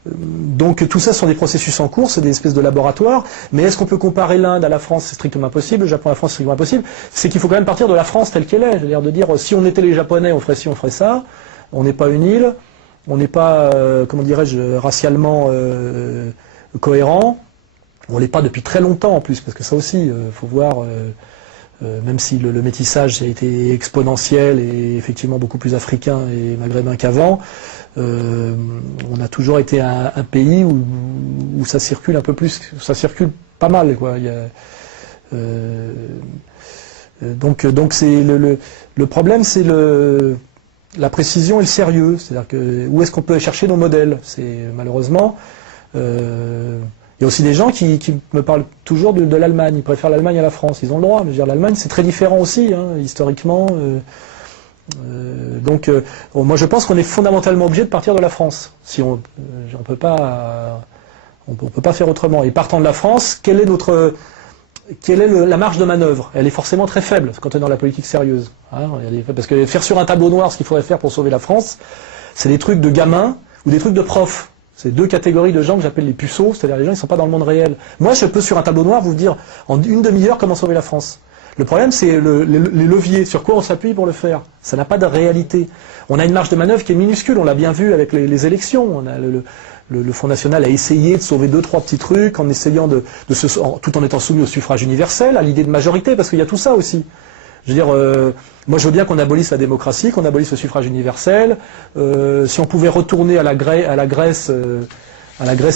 Donc tout ça sont des processus en cours, c'est des espèces de laboratoires. Mais est-ce qu'on peut comparer l'Inde à la France? C'est strictement impossible. Le Japon à la France, c'est strictement impossible. C'est qu'il faut quand même partir de la France telle qu'elle est. C'est-à-dire de dire, si on était les Japonais, on ferait ci, on ferait ça. on n'est pas une île, on n'est pas, comment dirais-je, racialement cohérent. On l'est pas depuis très longtemps en plus, parce que ça aussi, faut voir, même si le métissage a été exponentiel et effectivement beaucoup plus africain et maghrébin qu'avant, on a toujours été un pays où ça circule un peu plus, ça circule pas mal, quoi. Il y a, donc c'est le problème, c'est la précision et le sérieux. C'est-à-dire que où est-ce qu'on peut aller chercher nos modèles? C'est malheureusement. Il y a aussi des gens qui me parlent toujours de l'Allemagne. Ils préfèrent l'Allemagne à la France. Ils ont le droit. Mais je veux dire, l'Allemagne, c'est très différent aussi, hein, historiquement. Donc, moi, je pense qu'on est fondamentalement obligé de partir de la France. Si on peut pas faire autrement. Et partant de la France, quelle est la marge de manœuvre? Elle est forcément très faible quand on est dans la politique sérieuse. Hein, parce que faire sur un tableau noir ce qu'il faudrait faire pour sauver la France, c'est des trucs de gamins ou des trucs de profs. C'est deux catégories de gens que j'appelle les puceaux, c'est-à-dire les gens qui ne sont pas dans le monde réel. Moi, je peux sur un tableau noir vous dire en une demi-heure comment sauver la France. Le problème, c'est les leviers, sur quoi on s'appuie pour le faire. Ça n'a pas de réalité. On a une marge de manœuvre qui est minuscule, on l'a bien vu avec les élections. On a le Front National a essayé de sauver 2-3 petits trucs en essayant tout en étant soumis au suffrage universel, à l'idée de majorité, parce qu'il y a tout ça aussi. Je veux dire, moi je veux bien qu'on abolisse la démocratie, qu'on abolisse le suffrage universel. Si on pouvait retourner à la Grèce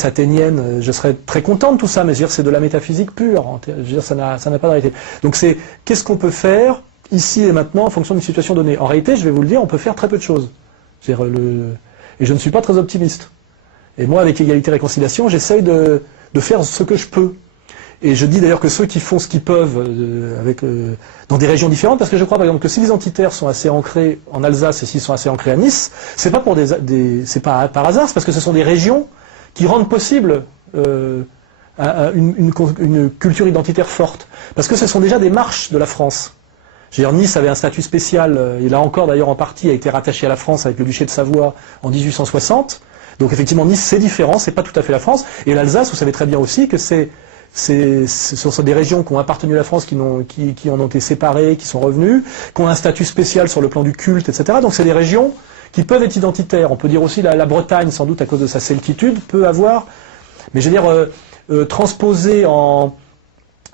athénienne, je serais très content de tout ça, mais je veux dire, c'est de la métaphysique pure. Je veux dire, ça n'a pas de réalité. Donc c'est qu'est-ce qu'on peut faire ici et maintenant en fonction d'une situation donnée. En réalité, je vais vous le dire, on peut faire très peu de choses. Et je ne suis pas très optimiste. Et moi, avec Égalité et Réconciliation, j'essaye de faire ce que je peux. Et je dis d'ailleurs que ceux qui font ce qu'ils peuvent dans des régions différentes, parce que je crois par exemple que si les identitaires sont assez ancrés en Alsace et s'ils sont assez ancrés à Nice, c'est pas c'est pas par hasard, c'est parce que ce sont des régions qui rendent possible une culture identitaire forte. Parce que ce sont déjà des marches de la France. Je veux dire, Nice avait un statut spécial, et là encore d'ailleurs en partie a été rattaché à la France avec le duché de Savoie en 1860. Donc effectivement Nice c'est différent, c'est pas tout à fait la France. Et l'Alsace, vous savez très bien aussi que ce sont des régions qui ont appartenu à la France, qui en ont été séparées, qui sont revenues, qui ont un statut spécial sur le plan du culte, etc. Donc c'est des régions qui peuvent être identitaires. On peut dire aussi la Bretagne, sans doute à cause de sa celtitude, peut avoir... Mais je veux dire, transposer dans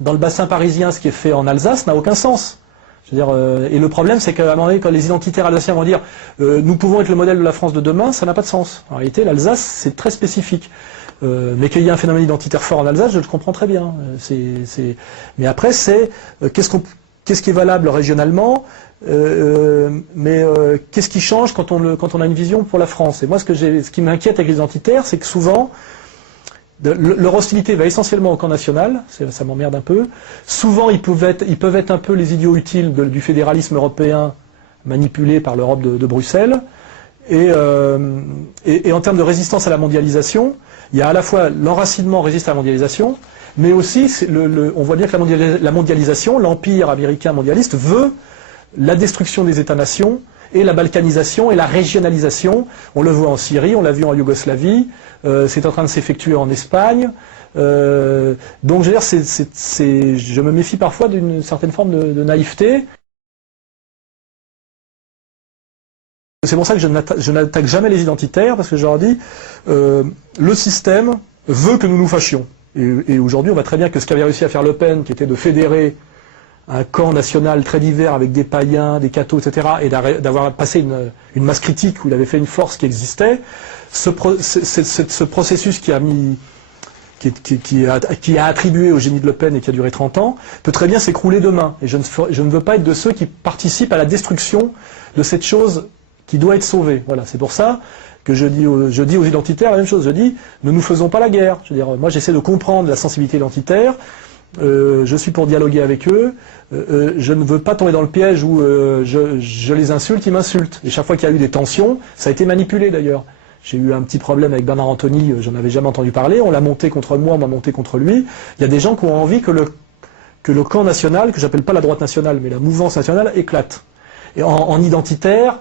le bassin parisien ce qui est fait en Alsace n'a aucun sens. Je veux dire, et le problème, c'est qu'à un moment donné, quand les identitaires alsaciens vont dire nous pouvons être le modèle de la France de demain, ça n'a pas de sens. En réalité, l'Alsace, c'est très spécifique. Mais qu'il y ait un phénomène identitaire fort en Alsace, je le comprends très bien. Mais après, c'est qu'est-ce qui est valable régionalement, mais qu'est-ce qui change quand on a une vision pour la France. Et moi, ce qui m'inquiète avec les identitaires, c'est que souvent, leur hostilité va essentiellement au camp national, ça m'emmerde un peu. Souvent, ils peuvent être un peu les idiots utiles du fédéralisme européen manipulé par l'Europe de Bruxelles. Et en termes de résistance à la mondialisation, il y a à la fois l'enracinement résiste à la mondialisation, mais aussi on voit bien que la mondialisation, l'empire américain mondialiste veut la destruction des États-nations et la balkanisation et la régionalisation. On le voit en Syrie, on l'a vu en Yougoslavie, c'est en train de s'effectuer en Espagne. Donc je veux dire, je me méfie parfois d'une certaine forme de naïveté. C'est pour ça que je n'attaque jamais les identitaires, parce que je leur dis, le système veut que nous nous fâchions. Et aujourd'hui, on voit très bien que ce qu'avait réussi à faire Le Pen, qui était de fédérer un camp national très divers avec des païens, des cathos, etc., et d'avoir passé une masse critique où il avait fait une force qui existait, ce processus qui a attribué au génie de Le Pen et qui a duré 30 ans, peut très bien s'écrouler demain. Et je ne veux pas être de ceux qui participent à la destruction de cette chose qui doit être sauvée. Voilà, c'est pour ça que je dis aux identitaires la même chose. Je dis, ne nous faisons pas la guerre. Je veux dire, moi j'essaie de comprendre la sensibilité identitaire, je suis pour dialoguer avec eux, je ne veux pas tomber dans le piège où je les insulte, ils m'insultent. Et chaque fois qu'il y a eu des tensions, ça a été manipulé d'ailleurs. J'ai eu un petit problème avec Bernard Anthony, j'en avais jamais entendu parler, on l'a monté contre moi, on m'a monté contre lui. Il y a des gens qui ont envie que le camp national, que j'appelle pas la droite nationale, mais la mouvance nationale, éclate. Et en identitaire,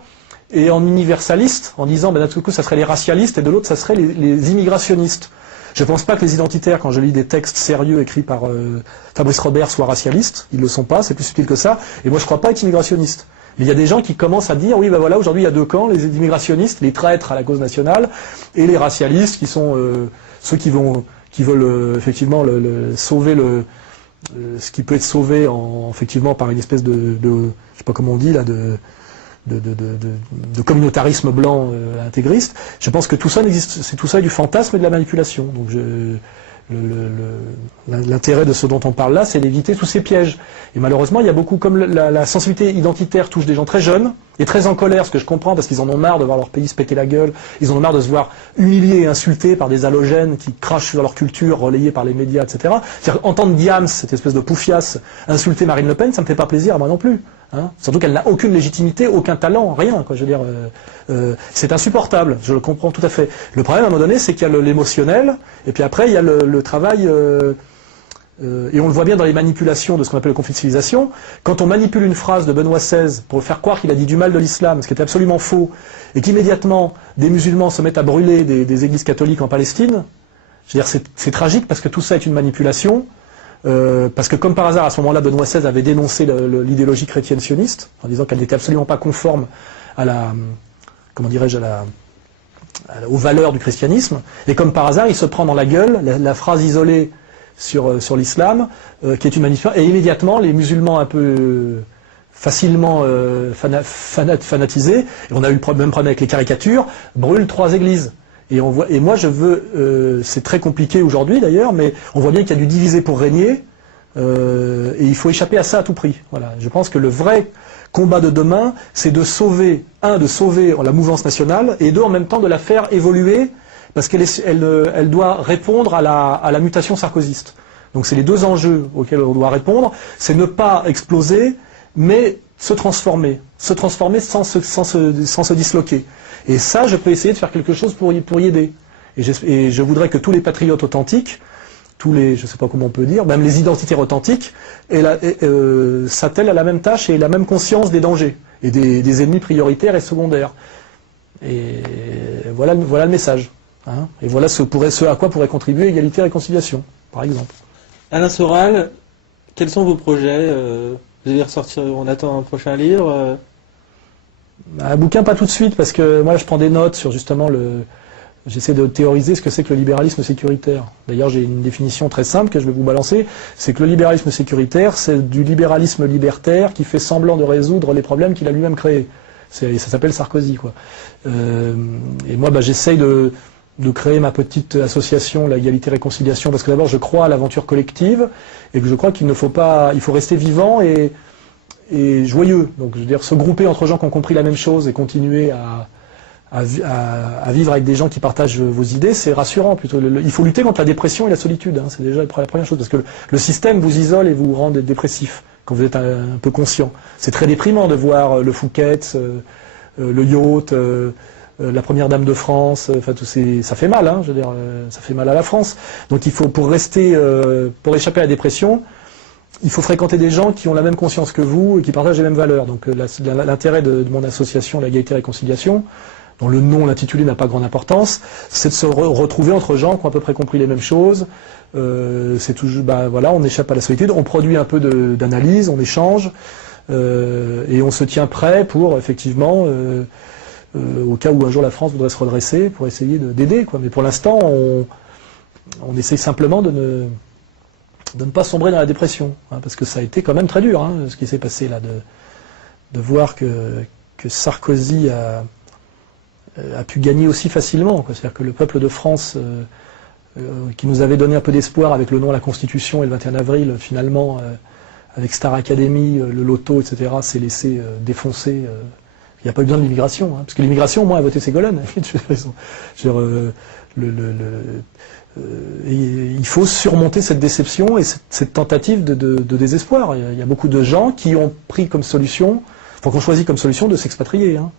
et en universaliste, en disant d'un coup ça serait les racialistes et de l'autre ça serait les immigrationnistes. Je ne pense pas que les identitaires, quand je lis des textes sérieux écrits par Fabrice Robert, soient racialistes. Ils ne le sont pas, c'est plus subtil que ça. Et moi je ne crois pas être immigrationniste. Mais il y a des gens qui commencent à dire, oui, ben voilà, aujourd'hui il y a deux camps, les immigrationnistes, les traîtres à la cause nationale, et les racialistes qui sont ceux qui veulent effectivement sauver ce qui peut être sauvé effectivement par une espèce de je sais pas comment on dit là, de communautarisme blanc intégriste. Je pense que tout ça n'existe, tout ça est du fantasme et de la manipulation. Donc l'intérêt de ce dont on parle là, c'est d'éviter tous ces pièges. Et malheureusement, il y a beaucoup, comme la sensibilité identitaire touche des gens très jeunes et très en colère, ce que je comprends, parce qu'ils en ont marre de voir leur pays se péter la gueule, ils en ont marre de se voir humiliés et insultés par des halogènes qui crachent sur leur culture, relayés par les médias, etc. C'est-à-dire, entendre Diams, cette espèce de poufiasse, insulter Marine Le Pen, ça me fait pas plaisir à moi non plus. Hein, surtout qu'elle n'a aucune légitimité, aucun talent, rien. Quoi, je veux dire, c'est insupportable. Je le comprends tout à fait. Le problème, à un moment donné, c'est qu'il y a l'émotionnel, et puis après, il y a le travail. Et on le voit bien dans les manipulations de ce qu'on appelle le conflit de civilisation. Quand on manipule une phrase de Benoît XVI pour faire croire qu'il a dit du mal de l'islam, ce qui est absolument faux, et qu'immédiatement des musulmans se mettent à brûler des églises catholiques en Palestine, je veux dire, c'est tragique parce que tout ça est une manipulation. Parce que comme par hasard, à ce moment-là, Benoît XVI avait dénoncé l'idéologie chrétienne sioniste, en disant qu'elle n'était absolument pas conforme à comment dirais-je, aux valeurs du christianisme. Et comme par hasard, il se prend dans la gueule la phrase isolée sur l'islam, qui est une manipulation. Et immédiatement, les musulmans un peu facilement fanatisés, et on a eu le même problème avec les caricatures, brûlent 3 églises. Et moi je veux, c'est très compliqué aujourd'hui d'ailleurs, mais on voit bien qu'il y a du diviser pour régner, et il faut échapper à ça à tout prix. Voilà. Je pense que le vrai combat de demain, c'est de sauver la mouvance nationale, et 2, en même temps de la faire évoluer, parce qu'elle doit répondre à la mutation sarkozyste. Donc c'est les 2 enjeux auxquels on doit répondre, c'est ne pas exploser, mais se transformer sans se disloquer. Et ça, je peux essayer de faire quelque chose pour y aider. Et je voudrais que tous les patriotes authentiques, je ne sais pas comment on peut dire, même les identitaires authentiques, s'attellent à la même tâche et la même conscience des dangers, et des ennemis prioritaires et secondaires. Et voilà le message. Hein. Et voilà ce à quoi pourrait contribuer Égalité et Réconciliation, par exemple. Alain Soral, quels sont vos projets vous allez ressortir, on attend un prochain livre Un bouquin, pas tout de suite, parce que moi je prends des notes sur justement j'essaie de théoriser ce que c'est que le libéralisme sécuritaire. D'ailleurs, j'ai une définition très simple que je vais vous balancer, c'est que le libéralisme sécuritaire, c'est du libéralisme libertaire qui fait semblant de résoudre les problèmes qu'il a lui-même créés. Ça s'appelle Sarkozy, quoi. Et moi, j'essaye de créer ma petite association, la Égalité et Réconciliation, parce que d'abord, je crois à l'aventure collective, et que je crois il faut rester vivant et joyeux. Donc, je veux dire, se grouper entre gens qui ont compris la même chose et continuer à vivre avec des gens qui partagent vos idées, c'est rassurant plutôt. Il faut lutter contre la dépression et la solitude, hein, c'est déjà la première chose, parce que le système vous isole et vous rend dépressif quand vous êtes un peu conscient. C'est très déprimant de voir le Fouquet's, le yacht, la première dame de France, enfin ça fait mal, hein, je veux dire, ça fait mal à la France. Donc il faut, pour échapper à la dépression, il faut fréquenter des gens qui ont la même conscience que vous et qui partagent les mêmes valeurs. Donc l'intérêt de mon association, la Égalité et Réconciliation, dont le nom, l'intitulé n'a pas grande importance, c'est de se retrouver entre gens qui ont à peu près compris les mêmes choses. C'est toujours, voilà, on échappe à la solitude, on produit un peu d'analyse, on échange, et on se tient prêt pour effectivement, au cas où un jour la France voudrait se redresser, pour essayer d'aider, quoi. Mais pour l'instant, on essaye simplement de ne pas sombrer dans la dépression, hein, parce que ça a été quand même très dur, hein, ce qui s'est passé là, de voir que Sarkozy a pu gagner aussi facilement. C'est-à-dire que le peuple de France, qui nous avait donné un peu d'espoir avec le nom à la Constitution et le 21 avril, finalement, avec Star Academy, le loto, etc., s'est laissé défoncer. Il n'y a pas eu besoin de l'immigration, hein, parce que l'immigration, au moins, a voté Ségolène. Il faut surmonter cette déception et cette tentative de désespoir. Il y a beaucoup de gens qui ont pris comme solution, qui ont choisi comme solution de s'expatrier. Hein.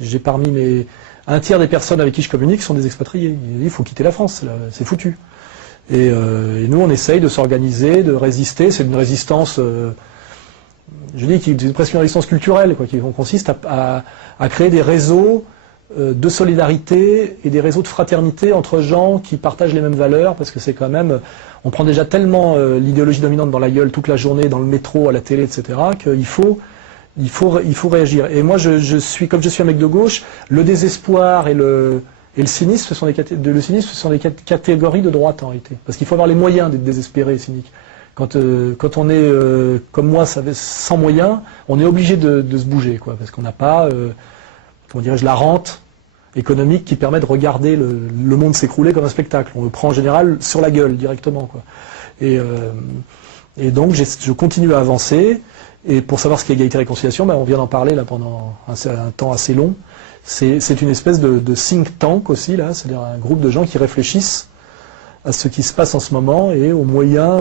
J'ai parmi un tiers des personnes avec qui je communique sont des expatriés. Il faut quitter la France, c'est foutu. Et nous, on essaye de s'organiser, de résister. C'est une résistance, je dis, c'est presque une résistance culturelle, quoi, qui consiste à créer des réseaux de solidarité et des réseaux de fraternité entre gens qui partagent les mêmes valeurs, parce que c'est quand même, on prend déjà tellement l'idéologie dominante dans la gueule toute la journée, dans le métro, à la télé, etc., qu'il faut Il faut réagir. Et moi, comme je suis un mec de gauche, le désespoir et le cynisme, ce sont des catégories de droite en réalité. Parce qu'il faut avoir les moyens d'être désespéré et cynique. Quand on est comme moi, sans moyens, on est obligé de se bouger, quoi, parce qu'on n'a pas, comment dirais-je, la rente économique qui permet de regarder le monde s'écrouler comme un spectacle. On le prend en général sur la gueule directement, quoi. Et donc je continue à avancer. Et pour savoir ce qu'est égalité et réconciliation, on vient d'en parler là pendant un temps assez long. C'est une espèce de think tank aussi là, c'est-à-dire un groupe de gens qui réfléchissent à ce qui se passe en ce moment et aux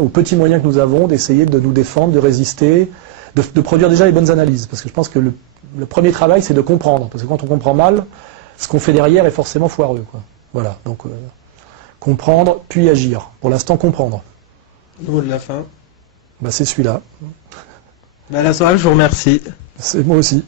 petits moyens que nous avons d'essayer de nous défendre, de résister, de produire déjà les bonnes analyses. Parce que je pense que le premier travail, c'est de comprendre. Parce que quand on comprend mal, ce qu'on fait derrière est forcément foireux, quoi. Voilà, donc comprendre, puis agir. Pour l'instant, comprendre. Le mot de la fin. C'est celui-là. La soirée, je vous remercie. C'est moi aussi.